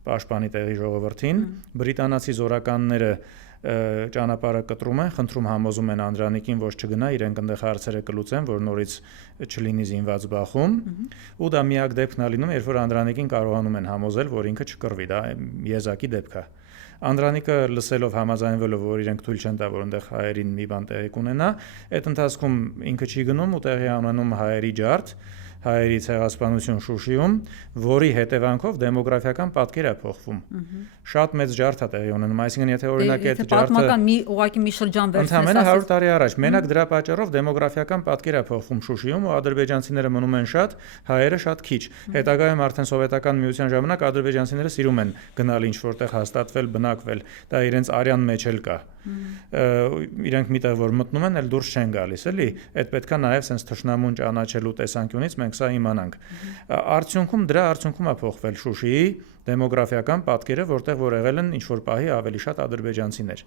պաշտպանի տեղի ժողովրդին, բրիտանացի զորականները ճանապարհը կտրում են, խնդրում համոզում են Անդրանիկին, որ չգնա, իրենք այնտեղ հարցերը կլուծեն, որ նորից չլինի զինված բախում, ու դա միակ դեպքն է լինում, երբ որ Անդրանիկին կարողանում են համոզել, որ ինքը չկռվի, դա եզակի դեպք է։ Անդրանիկը լսելով համաձայնվելով, որ իրենք թույլ չեն տա, որ այնտեղ հայերին մի բան տեղի կունենա, այդ ընթացքում ինքը չի գնում ու տեղի ունենում հայերի ջարդ, հայերի ցեղասպանություն Շուշիում, որի հետևանքով դեմոգրաֆիական պատկեր է փոխվում։ Շատ մեծ ջարդ է տեղի ունենում, այսինքն եթե օրինակ այդ ջարդը պատմական ուղղակի մի շրջան վերցնես, ընդամենը 100 տարի առաջ, մենակ դրա պատճառով դեմոգրաֆիական պատկեր է փոխվում Շուշիում ու ադրբեջանցիները մնում են շատ, հայերը շատ քիչ։ Հետագայում արդեն սովետական միության ժամանակ ադրբեջանցիները սիրում են գնալ ինչ որտեղ հաստատվել, բնակվել, դա իրենց արյան մեջ էլ կա։ Իրենք միտեղ որ մտնում են, էլ դուրս չեն գալիս, էլի։ Այդ պետքա նաև sense թշնամուն ճանաչելու տեսանկյունից մենք սա իմանանք։ Դրա արդյունքում է փոխվել Շուշիի դեմոգրաֆիական պատկերը, որտեղ որ եղել են ինչ որ պահի ավելի շատ ադրբեջանցիներ։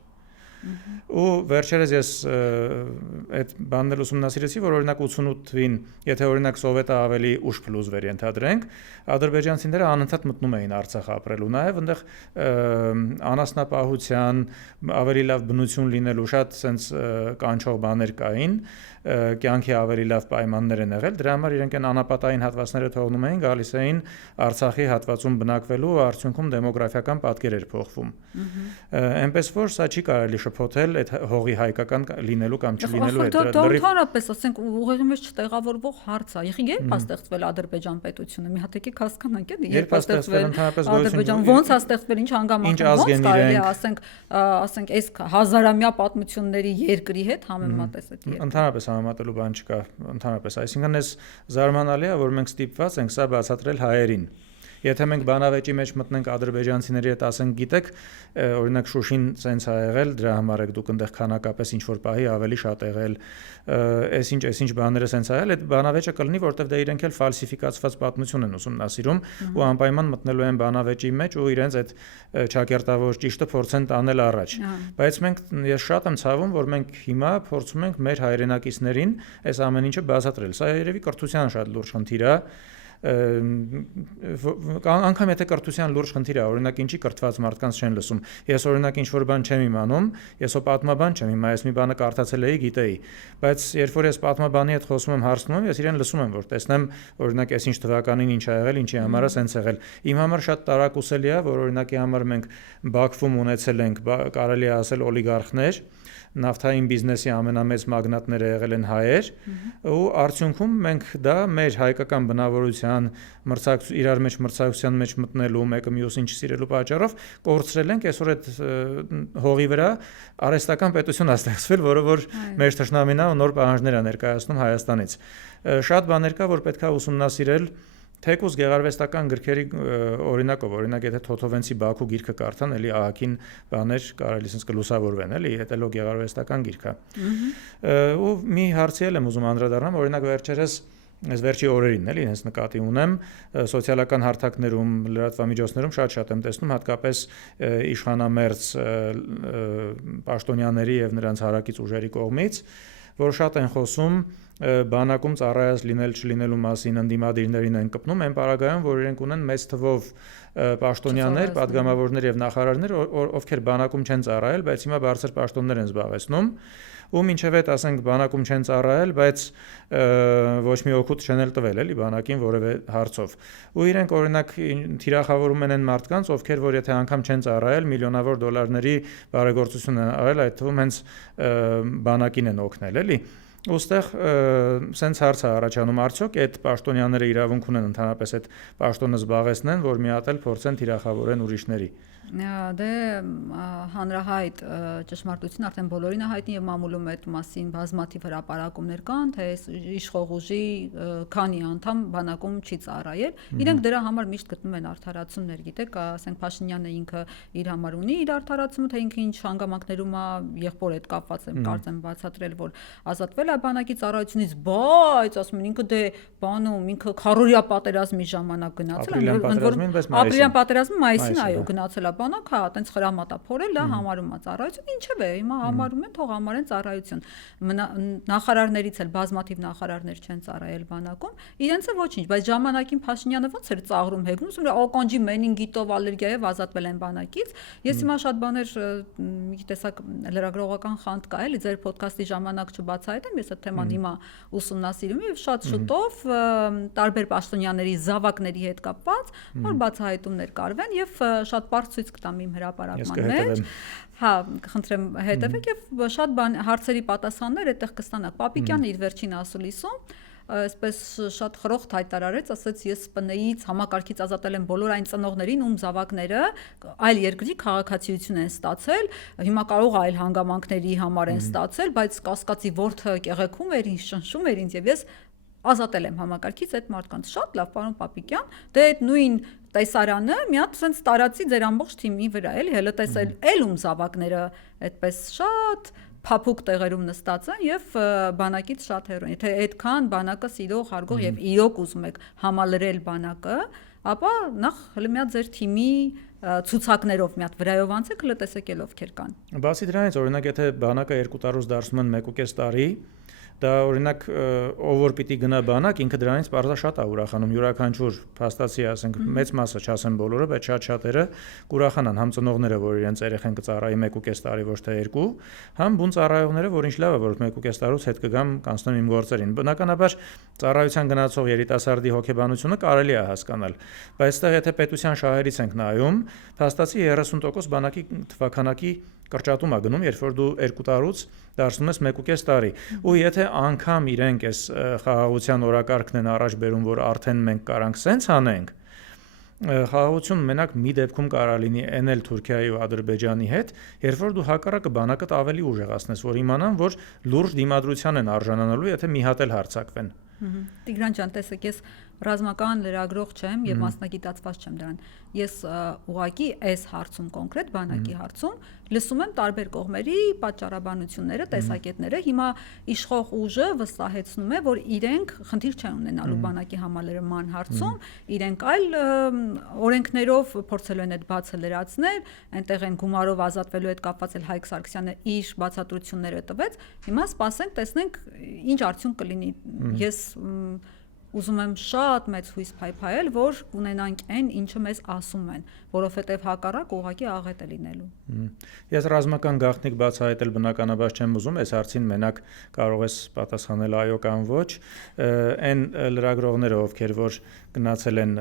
Ու վերջերս ես այդ բանն էլ ուսումնասիրեցի, որ օրինակ 88 թվին, եթե օրինակ սովետը ավելի ուշ փլուզվեր ենթադրենք, ադրբեջանցիները անընդհատ մտնում էին Արցախ ապրելու, նաև այնտեղ անասնապահության, ավելի լավ բնություն լինելու շատ sense կանչող բաներ կային, կյանքի ավելի լավ պայմաններ են եղել, դրա համար իրենք այն անապատային հատվածները թողնում էին, գալիս էին Արցախի հատվածում բնակվելու, արդյունքում դեմոգրաֆիական պատկեր էր փոխվում։ Այնպես որ սա չի կարելի շփոթել այդ հողի հայկական լինելու կամ չլինելու հետ։ Դա ընդհանրապես, ասենք, ուղեղի մեջ չտեղավորվող հարց է։ Երբ է ստեղծվել Ադրբեջան պետությունը, մի հատ եկեք հասկանանք, երբ է ստեղծվել Ադրբեջան, ոնց է ստեղծվել, ինչ հանգամանքով, ոնց կարելի է, ասենք, այս հազարամյա պատմությունների երկրի հետ համեմատես այդ երկրը։ Ընդհանրապես համեմատելու բան չկա, ընդհանրապես, այսինքն այս զարմանալի է, որ մենք ստիպված ենք սա բացատրել հայերին։ Եթե մենք բանավեճի մեջ մտնենք ադրբեջանցիների հետ ասենք, գիտեք, օրինակ Շուշին սենց է եղել, դրա համար եք դուք այնտեղ քանակապես ինչ որ պահի ավելի շատ եղել, այսինչ բաները սենց է եղել, այդ բանավեճը կլինի, որտեղ դե իրենք էլ ֆալսիֆիկացված պատմություն են ուսումնասիրում ու անպայման մտնելու են բանավեճի մեջ ու իրենց այդ ճակերտավոր ճիշտը փորձեն տանել առաջ։ Բայց ես շատ եմ ցավում, որ մենք հիմա փորձում ենք մեր հայրենակիցներին այս ամեն ինչը բացատրել։ Սա երևի կրթության շատ լուրջ խնդիր է։ Անգամ եթե կրթության լուրջ խնդիր է, օրինակ ինչի կրթված մարդկանց չեն լսում։ Ես օրինակ ինչ որ բան չեմ իմանում, ես պատմաբան չեմ, հիմա ես մի բանը կարդացել էի, գիտեի, բայց երբ որ ես պատմաբանի հետ խոսում եմ, հարցնում եմ, ես իրեն լսում եմ, որ տեսնեմ, օրինակ այս ինչ թվականին ինչ ա եղել, ինչի համար է սենց եղել։ Իմ համար շատ տարակուսելի է, որ օրինակի համար մենք Բաքվում ունեցել ենք, կարելի է ասել օլիգարխներ, նավթային բիզնեսի ամենամեծ մագնատները եղել են հայեր, ու արդյունքում մենք դա մեր հայկական բնավորության, իրար մեջ մրցակցության մեջ մտնելու, մեկը մյուսին չսիրելու պատճառով կորցրել ենք, այսօր այդ հողի վրա արհեստական պետություն է ստեղծվել, որը որ մեր թշնամին է ու նոր պահանջներ է ներկայացնում Հայաստանից։ Շատ բաներ կա, որ պետք է ուսումնասիրել Թեկուզ գեղարվեստական գրքերի օրինակով, օրինակ եթե Թոթովենցի Բաքու գիրքը կարդան, էլի ահագին բաներ կարելի sense կլուսավորվեն, էլի, դա լո գեղարվեստական գիրք է։ Ու մի հարցի եմ ուզում անդրադառնամ, օրինակ վերջերս այս վերջի օրերին, էլի, հենց նկատի ունեմ, սոցիալական հարթակներում, լրատվամիջոցներում շատ եմ տեսնում, հատկապես իշխանամերձ պաշտոնյաների եւ նրանց հարակից ուժերի կողմից, որ շատ են խոսում բանակում ծառայած լինել չլինելու մասին, ընդդիմադիրներին են կպնում, այն պարագայում, որ իրենք ունեն մեծ թվով պաշտոնյաներ, падգամավորներ եւ նախարարներ, ովքեր բանակում չեն ծառայել, բայց հիմա բարձր պաշտոններ են զբաղեցնում, ու մինչև այդ ասենք բանակում չեն ծառայել, բայց ոչ մի օգուտ չեն էլ տվել, էլի բանակին որևէ հարցով։ Ու իրենք օրինակ թիրախավորում են այն մարդկանց, ովքեր որ եթե անգամ չեն ծառայել, միլիոնավոր դոլարների բարեգործություն են արել, այդ թվում հենց բանակին են օգնել, էլի։ Ոստեղ սենց հարց է առաջանում, արդյոք այդ պաշտոնյաները իրավունք ունեն ընդհանրապես այդ պաշտոնը զբաղեցնեն, որ մի հատ էլ փորձեն թիրախավորեն ուրիշների։ Դե հանրահայտ ճշմարտություն արդեն բոլորին է հայտնի եւ մամուլում այդ մասին բազմաթիվ հրապարակումներ կան, թե իշխող ուժի քանի անդամ բանակում չի ծառայել, իրենք դրա համար միշտ գտնում են արդարացումներ, գիտեք, ասենք Փաշինյանը ինքը իր համար ունի իր արդարացումը, թե ինքը ինչ հանգամանքներում է եղբոր հետ կապված եմ կարծեմ բացատրել, որ ազատվել է բանակի ծառայությունից, բայց ասում են ինքը դե բանում, ինքը քարորիա պատերազմի ժամանակ գնացել է, ապրիլյան պատերազմի մայիսին այո գնացել է բանակ, հա, այտենց խրամատա փորել, դա համարում է ծառայություն, ինչև է, հիմա համարում են, թող համարեն ծառայություն։ Նախարարներից էլ բազմաթիվ նախարարներ չեն ծառայել բանակում, իրենցը ոչինչ, բայց ժամանակին Փաշինյանը ոնց էր ծաղրում հեգնում, ասում էր ականջի մենինգիտով, ալերգիայով ազատվել են բանակից։ Ես հիմա շատ բաներ մի տեսակ լրագրողական խանդ կա, էլի ձեր ոդքասթի ժամանակ չբացահայտեմ, ես այդ թեման հիմա ուսումնասիրում եմ եւ շատ շուտով տարբեր պաշտոնյաների զավակների հետ կապված որ բացահայտումներ կարվեն եւ շատ բարձ ցույց կտամ իմ հրապարակման մեջ։ Հա, կխնդրեմ հետևեք եւ շատ բան հարցերի պատասխաններ այդտեղ կստանաք։ Պապիկյանը իր վերջին ասուլիսում այսպես շատ խրոխտ հայտարարեց, ասաց ես ՊՆ-ից համակարգից ազատել եմ բոլոր այն ծնողներին, ում զավակները այլ երկրի քաղաքացիություն են ստացել, հիմա կարող այլ հանգամանքների համար են ստացել, բայց կասկածի որդը կեղեքում էր, ինձ շնշում էր ինձ եւ ես ազատել եմ համակարգից այդ մարդկանց։ Շատ լավ, պարոն Պապիկյան, դե այդ նույն տեսարանը մի հատ sense տարածի ձեր ամբողջ թիմի վրա, էլի, հələ տեսել էլ ում զավակները այդպես շատ փափուկ տեղերում նստած են եւ բանակից շատ հեռու են։ Եթե այդքան բանակը սիրող, հարգող եւ իրոք ուզում եք համալրել բանակը, ապա նախ հələ մի հատ ձեր թիմի ցուցակներով մի հատ վրայով անցեք, հələ տեսեք ել ովքեր կան։ Բացի դրանից, օրինակ, եթե բանակը 2 տարուց դարձնում են 1.5 տարի, դա օրինակ ով որ պիտի գնա բանակ, ինքը դրանից բարձր շատ է ուրախանում, յուրաքանչյուր փաստացի, ասենք, մեծ մասը, չասեմ բոլորը, բայց շատ-շատերը կուրախանան, համ ծնողները, որ իրենց երեխան կծառայի 1.5 տարի, ոչ թե 2, համ բուն ծառայողները, որ ինչ լավ է, որ 1.5 տարուց հետ կգամ, կանցնեմ իմ գործերին։ Բնականաբար ծառայության գնացող երիտասարդի հոգեբանությունը կարելի է հասկանալ, բայց այստեղ եթե պետության շահերից ենք նայում, փաստացի 30% բանակի թվականակի կրճատում է գնում, երբ որ դու 2 տարուց դարձնում ես 1.5 տարի։ Ու եթե անգամ իրենք այս խաղաղության օրակարգն են առաջ բերում, որ արդեն մենք կարանք սենց անենք, խաղաղություն մենակ մի դեպքում կարա լինի էլ Թուրքիայի ու Ադրբեջանի հետ, երբ որ դու հակառակը բանակդ ավելի ուժեղացնես, որ իմանան, որ լուրջ դիմադրության են արժանանալու, եթե մի հատ էլ հարձակվեն։ Տիգրան ջան, տեսեք, ես ռազմական լրագրող չեմ եւ մասնագիտացված չեմ դրան։ Ես ուղղակի այս հարցում կոնկրետ բանակի հարցում լսում եմ տարբեր կողմերի պատճառաբանությունները, տեսակետները։ Հիմա իշխող ուժը վստահեցնում է, որ իրենք խնդիր չեն ունենալու բանակի համալրման հարցում, իրենք այլ օրենքներով փորձելու են այդ բացը լրացնել, այնտեղ են գումարով ազատվելու հետ կապված էլ Հայկ Սարգսյանը իր բացատրությունները տվեց։ Հիմա սպասենք, տեսնենք ինչ արդյունք կլինի։ Ես ուզում եմ շատ մեծ հույս փայփայել, որ ունենանք այն, ինչը մեզ ասում են, որովհետև հակառակ ուղղակի աղետ է լինելու։ Ես ռազմական գաղտնիք բացահայտել բնականաբար չեմ ուզում, այս հարցին մենակ կարող ես պատասխանել այո կամ ոչ։ Այն լրագրողները, ովքեր որ գնացել են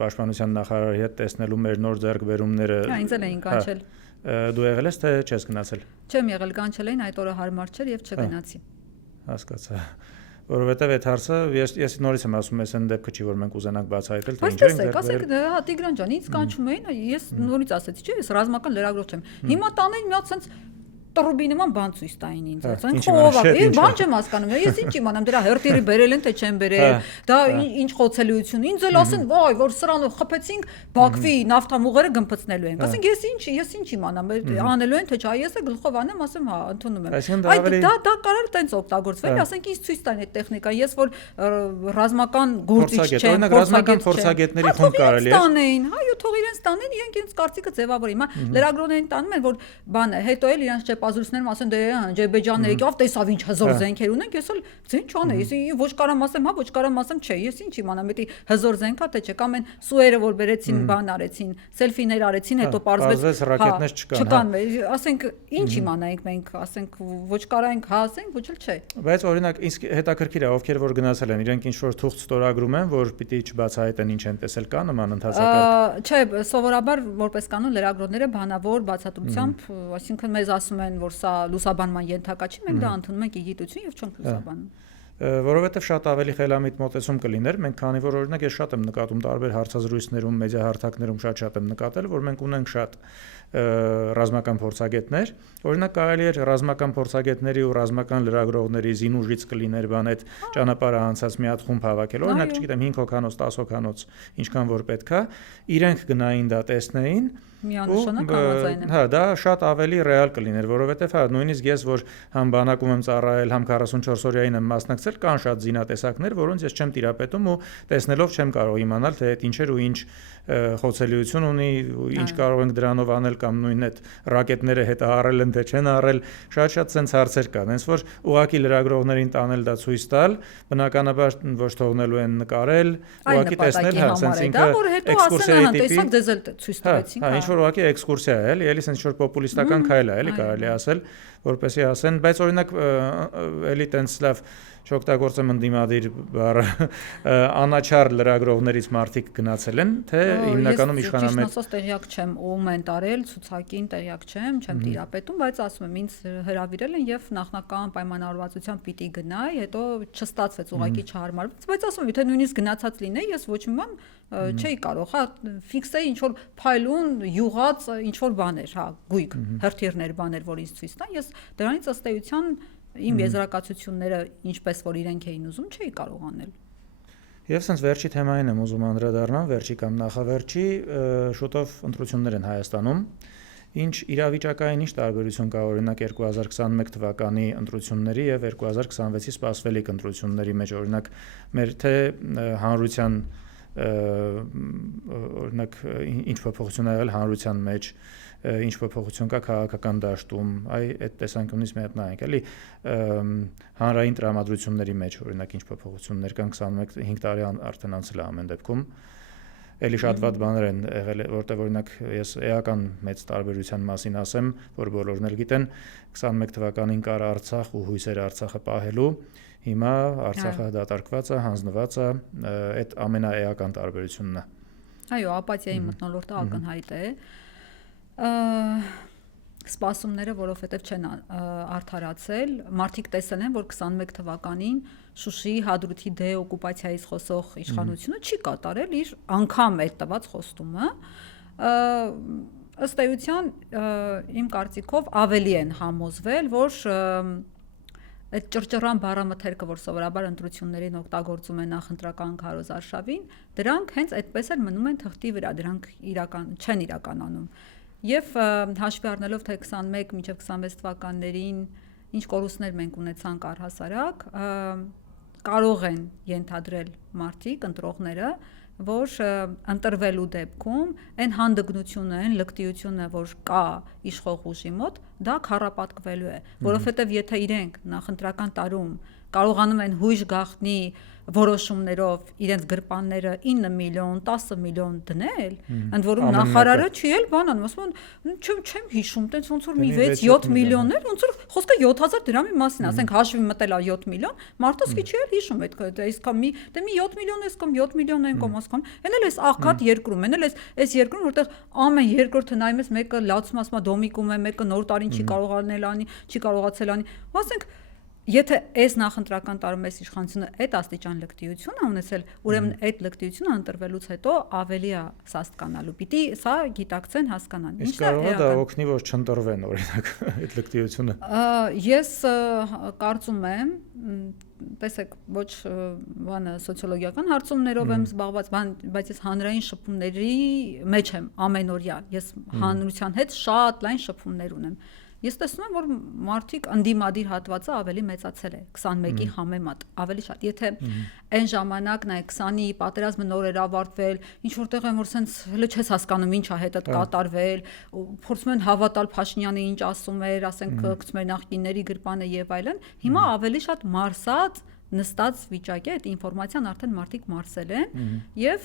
պաշտպանության նախարարի հետ տեսնելու մեր նոր ձեռքբերումները, ինձ էլ էին կանչել։ Դու եղել ես թե չես գնացել։ Չեմ եղել, կանչել էին, այդ օրը հարմար չէր եւ չգնացի։ Հասկացա։ Որովհետև այդ հարցը ես նորից եմ ասում, այս այն դեպքը չի, որ մենք ուզենանք բացահայտել, թե ինչու ենք ասեք, հա Տիգրան ջան, ինձ կանչում էին, ես նորից ասեցի, չէ, ես ռազմական լրագրող չեմ։ Հիմա տանեն մի հատ sense տրուբի նման բան ցույց տային ինձ, ասենք խոհովակ, բան չեմ հասկանում, ես ինչ իմանամ դրա հերթիրի բերել են թե չեն բերել, դա ինչ խոցելիություն, ինձ էլ ասեն, վայ, որ սրանով խփեցինք Բաքվի նավթամուղերը գմփցնելու ենք, ասենք ես ինչ իմանամ, անելու են թե չէ, ես է գլխով անեմ, ասեմ, հա, ընդունում եմ։ Դա կարար տենց օգտագործվել, ասենք ինձ ցույց տան այդ տեխնիկան, ես որ ռազմական գործիչ չեմ, օրինակ ռազմական փորձագետների խումբ կարելի է տանեին, հա, թող իրենց տանեն, իրենք իրենց կարծիքը ձևավորեն։ Հիմա լրագրողներին տանում են, որ բանը, հետո էլ իրենց չեպազրույցներում ասեն, դե Ադրբեջանները եկավ, տեսավ ինչ հզոր զենքեր ունենք, ես էլ ձեն չանե, ես ոչ կարամ ասեմ, հա, ոչ կարամ ասեմ, չէ, ես ինչ իմանամ, դա հզոր զենք է, թե չէ, կամ այն սուերը որ բերեցին, բան արեցին, սելֆիներ արեցին, հետո պարզվեց ռակետներ չկան, ասենք ինչ իմանայինք մենք, ասենք ոչ կարայինք, հա, ասենք, ոչ էլ չէ։ Բայց օրինակ իսկ հետաքրքիր է, ովքեր որ գնացել են, իրենք ինչ որ թուղթ ստորագրում են, որ պիտի չբացահայտեն ինչ են տեսել, կա նման ընթացակարգ։ Չէ, սովորաբար որպես կանոն լրագրողները բանավոր բացատրությամբ, այսինքն մեզ ասում են, որ սա լուսաբանման ենթակա չի, մենք դա ընդունում ենք իգիտություն եւ չենք լուսաբանում։ Որովհետև շատ ավելի խելամիտ մոտեցում կլիներ, մենք քանի որ օրինակ ես շատ եմ նկատում տարբեր հարցազրույցներում, մեդիա հարթակներում շատ եմ նկատել, որ մենք ունենք շատ ռազմական փորձագետներ, օրինակ կարելի է ռազմական փորձագետների ու ռազմական լրագրողների զինուժից կլիներ բան այդ ճանապարհը անցած մի հատ խումբ հավաքել, օրինակ չգիտեմ 5 հոգանոց, 10 հոգանոց, ինչքան որ պետքա, իրենք գնային դա տեսնեին Միանշանակ համաձայն եմ։ Հա, դա շատ ավելի ռեալ կլիներ, որովհետև հա նույնիսկ ես որ համ բանակում եմ ծառայել, համ 44 օրյային եմ մասնակցել, կան շատ զինատեսակներ, որոնց ես չեմ տիրապետում ու տեսնելով չեմ կարող իմանալ թե այդ ինչեր ու ինչ խոցելիություն ունի, ինչ կարող ենք դրանով անել կամ նույն այդ ռակետները հետահարել են թե չեն առել, շատ sense հարցեր կան, հենց որ ուղակի լրագրողներին տանել դա ցույց տալ, բնականաբար ոչ թողնելու են նկարել, ուղակի տեսնել, հա, sense ինքը էքսկուրսիայի տիպի դեզ էլ ցույց տվեցինք, հա, ինչ որ ուղղակի էքսկուրսիա է, էլի sense ինչ որ պոպուլիստական քայլ է, էլի կարելի ասել, որպեսզի ասեն, բայց օրինակ էլի տենց լավ չօգտագործեմ ընդդիմադիր բառը, անաչառ լրագրողներից մարդիկ գնացել են, թե հիմնականում իշխանամետ։ Ես ճիշտ տեղյակ չեմ, ում են տարել, ցուցակին տեղյակ չեմ տիրապետում, բայց ասում եմ, ինձ հրավիրել են եւ նախնական պայմանավորվածությամբ պիտի գնայի, հետո չստացվեց, ուղղակի չհարմարվեց, բայց ասում եմ, եթե նույնիսկ գնացած լինեի, ես ոչ մի բան չէի կարող, հա, ֆիքսեի ինչ որ փայլուն, յուղած ինչ որ բաներ, հա, գույք, հրթիռներ, բաներ, որ ինձ ցույց տան, ես դրանից ըստ էության իմ եզրակացությունները ինչպես որ իրենք էին ուզում, չէի կարող անել։ Եվ sense վերջի թեմային եմ ուզում անդրադառնալ, վերջի կամ նախավերջի, շուտով ընտրություններ են Հայաստանում, ինչ իրավիճակային ինչ տարբերություն կա օրինակ 2021 թվականի ընտրությունների եւ 2026-ի սպասվելիք ընտրությունների մեջ, օրինակ մեր թե հանրության օրինակ ինչ փոփոխություն ա եղել հանրության մեջ, ինչ փոփոխություն կա քաղաքական դաշտում, այդ տեսանկյունից մի հատ նայենք, էլի հանրային տրամադրությունների մեջ օրինակ ինչ փոփոխություններ կան 21-5 տարի արդեն անցել է ամեն դեպքում, էլի շատ վատ բաներ են եղել, որտեղ օրինակ ես էական մեծ տարբերության մասին ասեմ, որ բոլորն էլ գիտեն, 21 թվականին կար Արցախ ու հույսեր Արցախը պահելու, հիմա Արցախը դատարկված է, հանձնված է, այդ ամենաէական տարբերությունն է։ Այո, ապաթիայի մթնոլորտը ակնհայտ է։ Սպասումները, որովհետև չեն արդարացել, մարդիկ տեսել են, որ 21 թվականին Շուշիի Հադրութի դեօկուպացիայից խոսող իշխանությունը չի կատարել իր անգամ այդ տված խոստումը։ Ըստ էության, իմ կարծիքով ավելի են համոզվել, որ այդ ճռճռան բառամթերքը, որ սովորաբար ընտրություններին օգտագործում են նախընտրական քարոզարշավին, դրանք հենց այդպես էլ մնում են թղթի վրա, դրանք չեն իրականանում։ Եվ հաշվի առնելով թե 21 մինչև 26 թվականներին ինչ կորուստներ մենք ունեցանք առհասարակ, կարող են ենթադրել մարդիկ, ընտրողները, որ ընտրվելու դեպքում այն հանդգնությունը, այն լկտիությունը, որ կա իշխող ուժի մոտ, դա քառապատկվելու է, որովհետև եթե իրենք նախընտրական տարում կարողանում են հույժ գաղտնի որոշումներով իրենց գրպանները 9 միլիոն, 10 միլիոն դնել, ընդ որում նախարարը չի էլ բան անում, ասում են, չեմ հիշում, տենց ոնց որ մի 6-7 միլիոններ, ոնց որ խոսքը 7000 դրամի մասին, ասենք հաշվի մտել է 7 միլիոն, մարդը սկի չի էլ հիշում այդ այսքան մի 7 միլիոն էս կամ 7 միլիոն են կամ ասում, այն էլ էս աղքատ երկրում, այն էլ էս երկրում, որտեղ ամեն երկրորդը նայում ես մեկը լացում ասում դոմիկում է, մեկը նոր տարին չի կարողացել անի, չի կարողացել անի, ասենք եթե այս նախընտրական տարում այս իշխանությունը այդ աստիճան լկտիություն ունեցել, ուրեմն այդ լկտիությունը ընտրվելուց հետո ավելի է սաստկանալու։ Պիտի սա գիտակցեն, հասկանան։ Ինչ կարող է դա օգնի, որ չընտրվեն օրինակ այդ լկտիությունը։ Ես կարծում եմ, տեսեք, ոչ բանը սոցիոլոգիական հարցումներով եմ զբաղված, բայց ես հանրային շփումների մեջ եմ ամենօրյա։ Ես հանրության հետ շատ լայն շփումներ ունեմ։ Ես տեսնում եմ, որ մարդիկ ընդդիմադիր հատվածը ավելի մեծացել է 21-ի համեմատ, ավելի շատ։ Եթե այն ժամանակ նայեք 20-ի պատերազմը նոր էր ավարտվել, ինչ որտեղ եմ որ սենց հələ չես հասկանում ինչ է հետդ կատարվել, փորձում են հավատալ Փաշինյանը ինչ ասում էր, ասենք գցում էր նախկինների գրպանը եւ այլն, հիմա ավելի շատ մարսած նստած վիճակի այդ ինֆորմացիան արդեն մարդիկ մարսել են եւ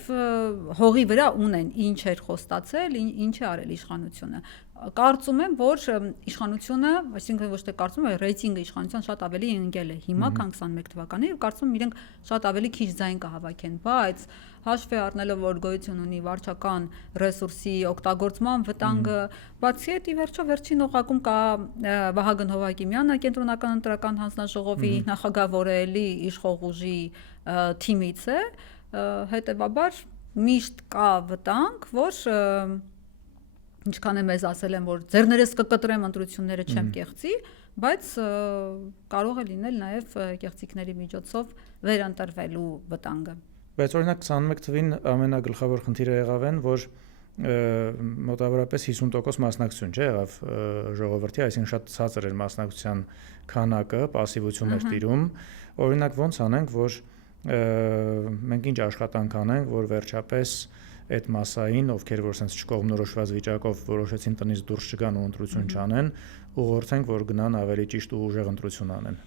հողի վրա ունեն ինչ էր խոստացել, ինչ է արել իշխանությունը։ Կարծում եմ, որ իշխանությունը, այսինքն ոչ թե կարծում եմ, ռեյտինգը իշխանության շատ ավելի ընկել է հիմա, քան 21 թվականին, եւ կարծում եմ իրենք շատ ավելի քիչ ձայն կհավաքեն, բայց հաշվի առնելով, որ գոյություն ունի վարչական ռեսուրսի օգտագործման վտանգը, բացի այդ ի վերջո վերջին օղակում կա Վահագն Հովակիմյանը, Կենտրոնական ընտրական հանձնաժողովի նախագահ, որը էլի իշխող ուժի թիմից է, հետեւաբար միշտ կա վտանգ, որ ինչքան եմ ես ասել եմ, որ ձեռներս կկտրեմ ընտրությունները չեմ կեղծի, բայց կարող է լինել նաև կեղծիքների միջոցով վերընտրվելու վտանգը։ Բայց օրինակ 21 թվին ամենագլխավոր խնդիրը եղավ այն, որ մոտավորապես 50% մասնակցություն չէ եղավ ժողովրդի, այսինքն շատ ցածր էր մասնակցության քանակը, пассивություն էր տիրում։ Օրինակ ոնց անենք, որ մենք ինչ աշխատանք անենք, որ վերջապես այդ մասային, ովքեր որ sense չկողմնորոշված վիճակով որոշեցին տնից դուրս չգան ու ընտրություն չանեն, ուղղորդենք, որ գնան ավելի ճիշտ ու ուժեղ ընտրություն անեն։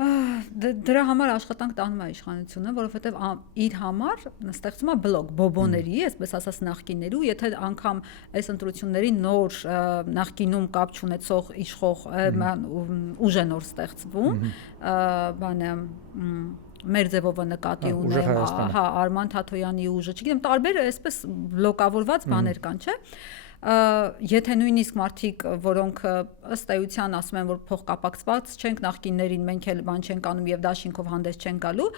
Դրա համար աշխատանք տանում է իշխանությունը, որովհետև իր համար ստեղծում է բլոկ բոբոների, այսպես ասած նախկիններու, եթե անգամ այս ընտրությունների նոր նախկինում կապ չունեցող իշխող ուժ է նոր ստեղծվում, բանը Մերձևովը նկատի ունեմ, հա, Արման Թաթոյանի ուժը, չգիտեմ, տարբեր այսպես բլոկավորված բաներ կան, չէ՞։ Եթե նույնիսկ մարդիկ, որոնք ըստ էության ասում են, որ փոխկապակցված չենք նախկիններին, մենք էլ բան չենք անում եւ դաշինքով հանդես չեն գալու,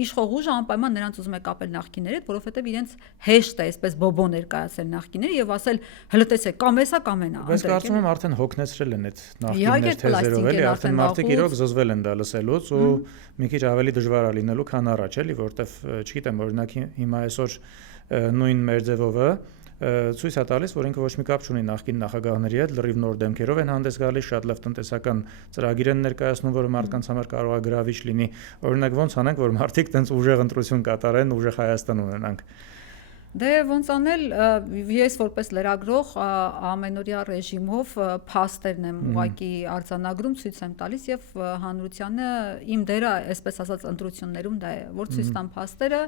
իշխող ուժը անպայման նրանց ուզում է կապել նախկինների հետ, որովհետեւ իրենց հեշտ է այսպես բոբո ներկայացել նախկինները եւ ասել, հələ տեսեք, կամ էսա կամ այնա։ Բայց կարծում եմ արդեն հոգնեցրել են այդ նախկիններ թեզերով, էլի, արդեն մարդիկ իրոք զզվել են դա լսելուց ու մի քիչ ավելի դժվար է լինելու, քան առաջ, էլի, որտեվ չգիտեմ, օրինակ հիմա այսօր նույն Մերձևովը ցույց է տալիս, որ ինքը ոչ մի կապ չունի նախկին նախագահների հետ, լրիվ նոր դեմքերով են հանդես գալիս, շատ լավ տնտեսական ծրագիր են ներկայացնում, որը մարդկանց համար կարող է գրավիչ լինի։ Օրինակ ոնց անենք, որ մարդիկ տենց ուժեղ ընտրություն կատարեն, ուժեղ Հայաստան ունենանք։ Դե ոնց անել, ես որպես լրագրող ամենօրյա ռեժիմով փաստերն եմ ուղղակի արձանագրում, ցույց եմ տալիս եւ հանրությանը իմ դերը, այսպես ասած, ընտրություններում դա է, որ ցույց տամ փաստերը,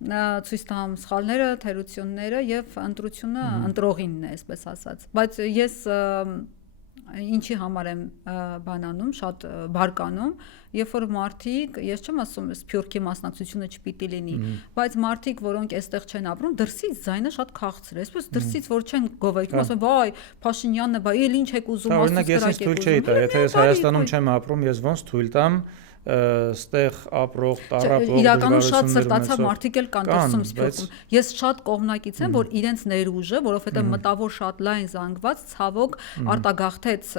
ցույց տամ սխալները, թերությունները եւ ընտրությունը ընտրողինն է, այսպես ասած։ Բայց ես ինչի համար եմ բանանում, շատ բարկանում, երբ որ մարդիկ, ես չեմ ասում, Սփյուռքի մասնակցությունը չպիտի լինի, բայց մարդիկ, որոնք այստեղ չեն ապրում, դրսից ձայնը շատ քաղցր է, այսպես դրսից որ չեն գովերքում, ասում, վայ, Փաշինյանն է, բա, էլ ինչ եք ուզում, ասում, ես թույլ չէի տա, եթե ես Հայաստանում չեմ ապրում, ես ոնց թույլ տամ ստեղ ապրող, տարապող իրականում շատ սրտացավ մարդիկ էլ կան դրսում Սփյուռքում։ Ես շատ կողմնակից եմ, որ իրենց ներուժը, որովհետև մտավոր շատ լայն զանգված ցավոք արտագաղթեց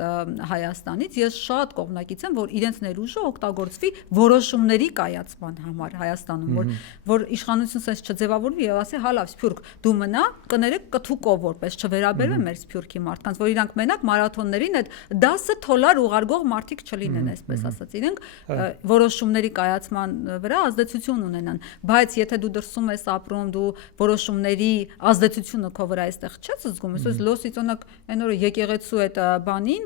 Հայաստանից, ես շատ կողմնակից եմ, որ իրենց ներուժը օգտագործվի որոշումների կայացման համար Հայաստանում, որ իշխանությունը sense չձևավորվի եւ ասի, հա լավ, Սփյուռք, դու մնա, կներեք կթուկով որպես չվերաբերվեն մեր Սփյուռքի մարդկանց, որ իրանք մենակ մարաթոններին այդ 10 դոլար ուղարկող մարդիկ չլինեն, այսպես ասած, իրենք որոշումների կայացման վրա ազդեցություն ունենան, բայց եթե դու դրսում ես ապրում, դու որոշումների ազդեցությունը քո վրա այստեղ չես զգում, այսպես լոսից օրինակ այն օրը եկեղեցու այդ բանին,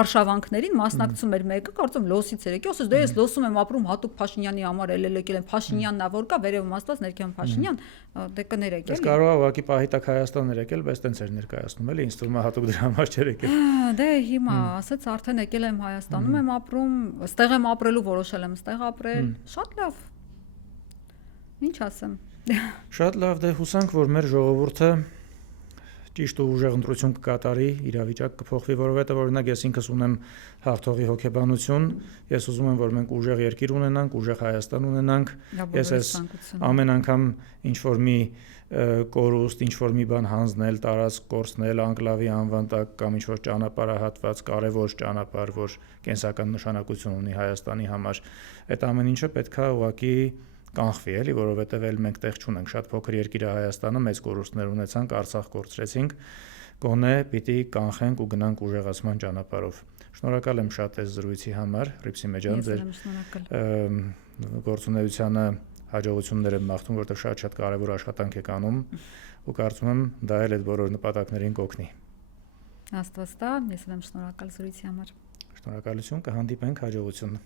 արշավանքներին մասնակցում էր մեկը, կարծում լոսից էր եկել, ասես դե ես լոսում եմ ապրում հատուկ Փաշինյանի համար եկել եմ, Փաշինյանն ա որ կա, վերևում աստված ներքևում Փաշինյան, դե կներեք էլի։ Ես կարող եմ ուղղակի պահիտակ Հայաստան եկել, բայց տենց էր ներկայացնում էլի, ինձ թվում է հատուկ դրա համար չէր եկել։ Դե հիմա ասած արդեն եկել եմ Հայաստանում եմ ապրում, ստեղ եմ ապրելու որոշել եմ ստեղ ապրել, շատ լավ։ Ինչ ասեմ։ Շատ լավ, դե հուսանք, որ մեր ժողովուրդը ճիշտ ու ուժեղ ընտրություն կկատարի, իրավիճակ կփոխվի, որովհետև օրինակ ես ինքս ունեմ հաղթողի հոգեբանություն, ես ուզում եմ, որ մենք ուժեղ երկիր ունենանք, ուժեղ Հայաստան ունենանք։ Ես ես ամեն անգամ ինչ որ մի կորուստ, ինչ որ մի բան հանձնել, տարածք կորցնել, անկլավի անվան տակ կամ ինչ որ ճանապարհահատված, կարևոր ճանապարհ, որ կենսական նշանակություն ունի Հայաստանի համար, այդ ամեն ինչը պետքա ուղղակի կանխվի, էլի, որովհետև էլ մենք տեղ չունենք, շատ փոքր երկիր է Հայաստանը, մեծ կորուստներ ունեցանք, Արցախ կորցրեցինք, գոնե պիտի կանխենք ու գնանք ուժեղացման ճանապարհով։ Շնորհակալ եմ շատ այս զրույցի համար, Ռիփսիմե ջան, ձեր գործունեությանը հաջողություններ եմ մաղթում, որտեղ շատ կարևոր աշխատանք եք անում ու կարծում եմ դա էլ այդ բոլոր նպատակներին կօգնի։ Աստված տա, ես եմ շնորհակալ զրույցի համար։ Շնորհակալություն, կհանդիպենք հաջողություն։